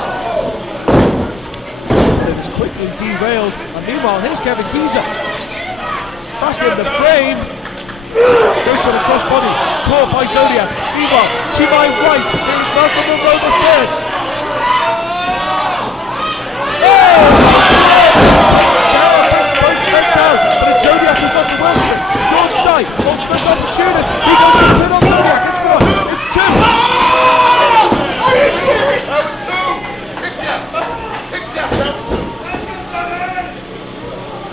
It's quickly derailed. And meanwhile, here's Kevin Geezer. Back in the frame. Goes to the crossbody, caught by Zodiak. Meanwhile, to my right, here's Malcolm Monroe the third. But it's Zodiak who got the Wilson. Jordan Dye wants this opportunity. He goes to the pin on Zodiak. It's one. It's two. Are you serious? That was two. Kick down. Kick down. That was two.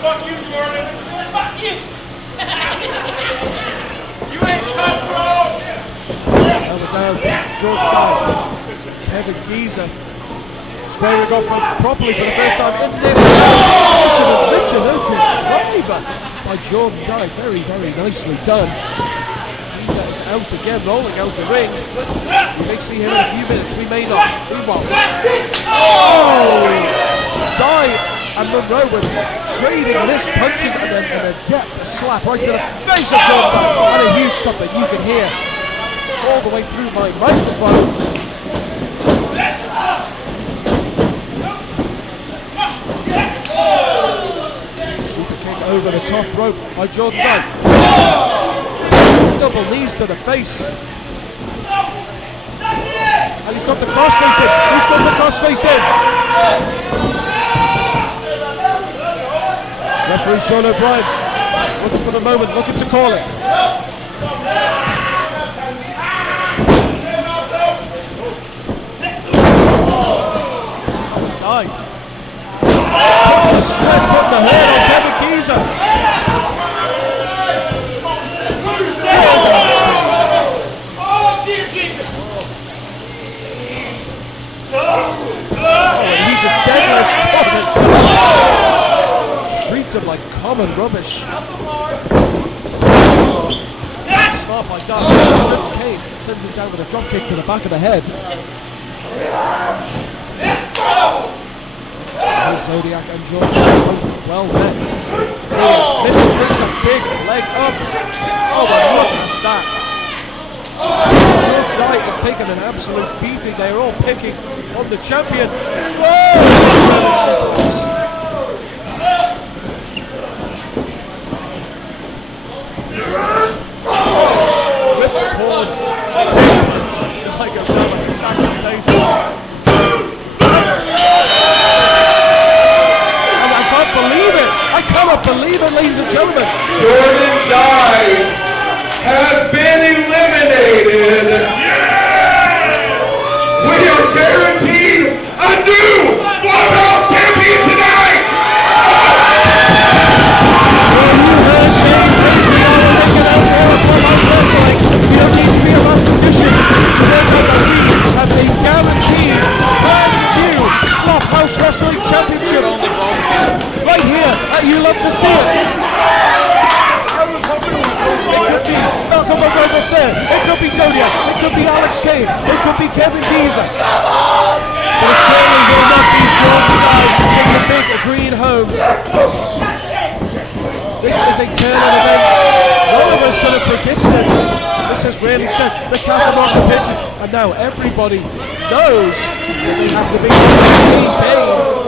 Fuck you, Jordan. Fuck you. You ain't cut, bro. Elbow down. Jordan Dye. Kevin Geezer. Squaring off properly for the first time in this position. It's Michinoku driver by Jordan Dye. Very, very nicely done. Geezer is out again, rolling out the ring. We may see him in a few minutes, we may not. Meanwhile, Dye and Monroe were trading missed punches and then a depth slap right to the face of Jordan Dye. And a huge shot that you can hear all the way through my microphone. Over the top rope by Jordan Dye. Double knees to the face. And he's got the crossface in. He's got the crossface in. Referee Sean O'Brien looking for the moment, looking to call it. Dye. Stretch putting the head on Kevin Geezer. Oh, dear Jesus. He just deadlifts Jordan. Treats him like common rubbish. Smart by Dye. Trips Kane. Sends him down with a drop kick to the back of the head. Zodiak and Jordan both well met. This brings a big leg up. Oh, but look at that. Jordan Dye has taken an absolute beating. They're all picking on the champion. Ripcord. Like a sack of potatoes. I cannot believe it, ladies and gentlemen. Jordan Dye has been eliminated. Yeah! We are guaranteed a new Flophouse champion tonight. You heard Shane Tracy on the ring announcer of Flophouse Wrestling. We don't need to be a mathematician to know that we have a guaranteed brand new Flophouse Wrestling Championship Kevin Geezer. But it certainly will not be Jordan now to take the big green home. This is a turn of events none of us could have predicted. This has really set the cattle on the pigeons, and now everybody knows that they have to be in the game.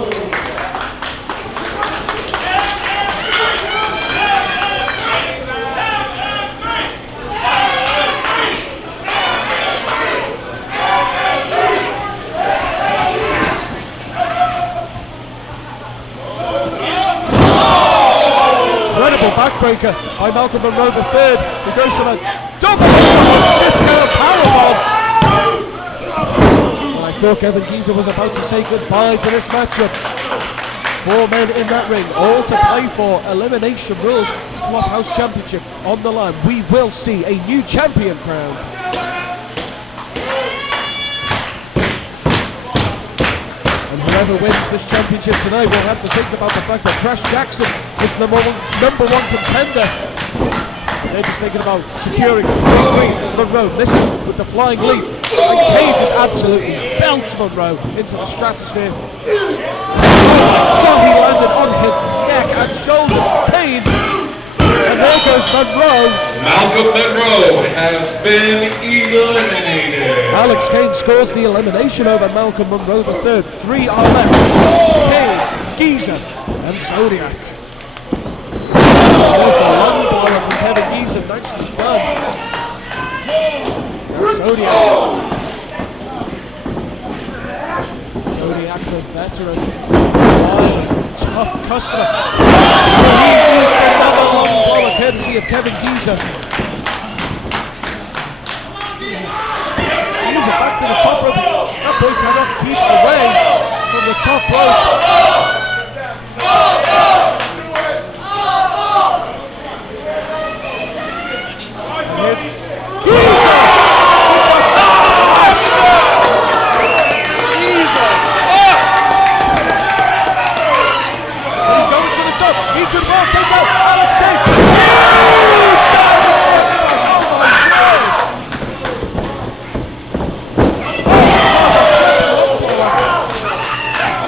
Backbreaker by Malcolm Monroe III, who goes for a double sit-down powerbomb. And I thought Kevin Geezer was about to say goodbye to this matchup. 4 men in that ring, all to play for elimination rules. Flophouse Championship on the line. We will see a new champion crowned. And whoever wins this championship tonight will have to think about the fact that Crash Jaxon is the number one contender. And they're just thinking about securing Monroe. Misses with the flying leap. And Kane just absolutely belts Monroe into the stratosphere. Oh my God, he landed on his neck and shoulders. Kane. And there goes Monroe. Malcolm Monroe has been eliminated. Alex Kane scores the elimination over Malcolm Monroe III. 3 are left. Kane, Geezer, and Zodiak. There's the long blower from Kevin Geezer. Nicely done. Zodiak. Zodiak, the veteran. Tough customer. Another long blower courtesy of Kevin Geezer. Geezer back to the top rope. That boy cannot keep away from the top rope. And here's Geezer! He could well take out Alex Kane.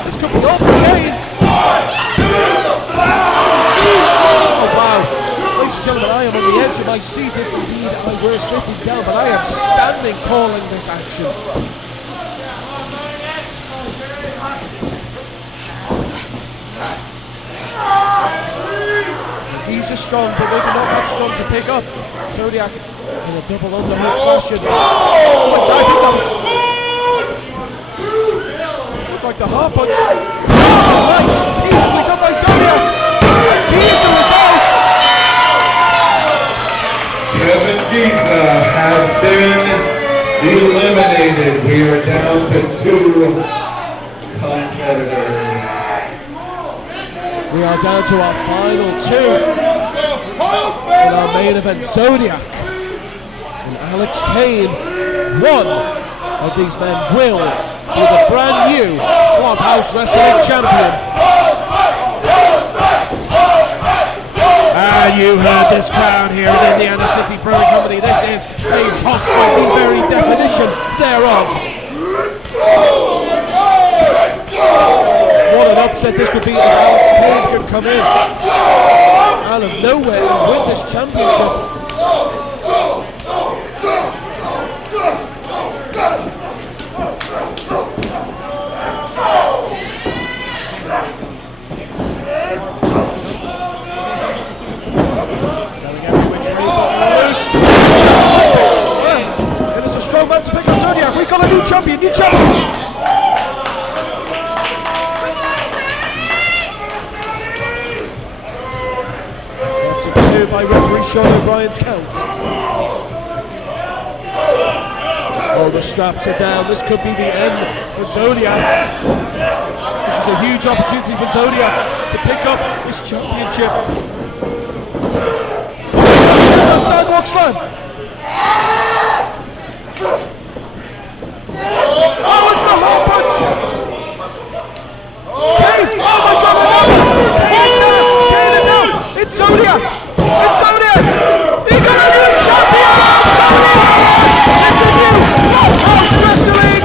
This could be all for Kane. Oh wow. Ladies and gentlemen, I am on the edge of my seat. If indeed I were sitting down, but I am standing calling this action. He's strong, but maybe not that strong to pick up. Zodiak in a double underhook fashion. Oh, I think that was... looked like the heart punch. Oh, right. Easily done by Zodiak. Geezer is out. Kevin Geezer has been eliminated. We are down to 2 competitors. We are down to our final 2 in our main event. Zodiak and Alex Kane. One of these men will be the brand new Flophouse Wrestling Champion. And you heard this crowd here in Indiana City Brewing Company. This is a hostile, the very definition thereof. What an upset this would be if Alex Kane could come in out of nowhere and win this championship. Going every which way but loose. It is a strong man to pick up Zodiak. We've got a new champion, by referee Sean O'Brien's count. Oh, the straps are down. This could be the end for Zodiak. This is a huge opportunity for Zodiak to pick up this championship. Sidewalk slam. Oh, it's the hard punch. Kane! Oh my God! Kane is out! It's Zodiak! It's Zodiak! He got a new champion! Zodiak! It's the new Flophouse Wrestling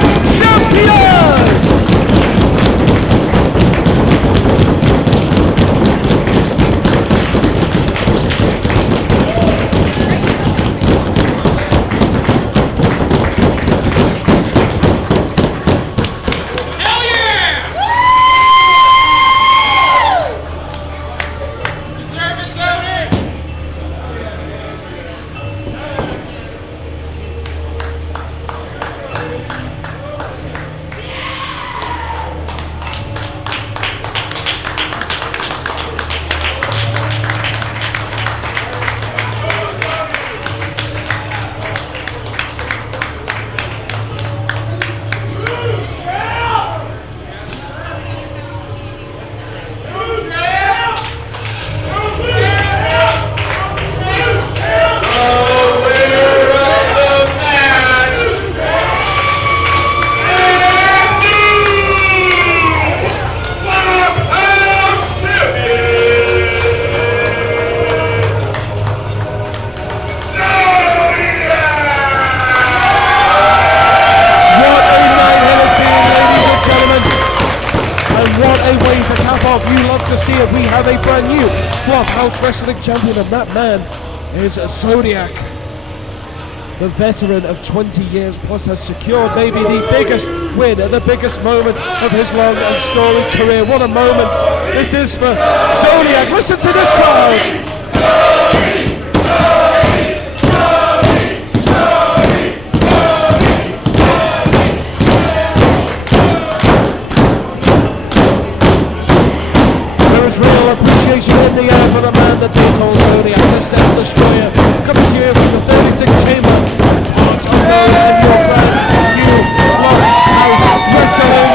have a brand new Flophouse Wrestling Champion, and that man is Zodiak. The veteran of 20 years plus has secured maybe the biggest win at the biggest moment of his long and storied career. What a moment this is for Zodiak. Listen to this crowd. There is real appreciation in the air for the man that they call Zodiak, the Sound Destroyer, coming to you from the 36th chamber, part of the your brand new Flophouse Wrestling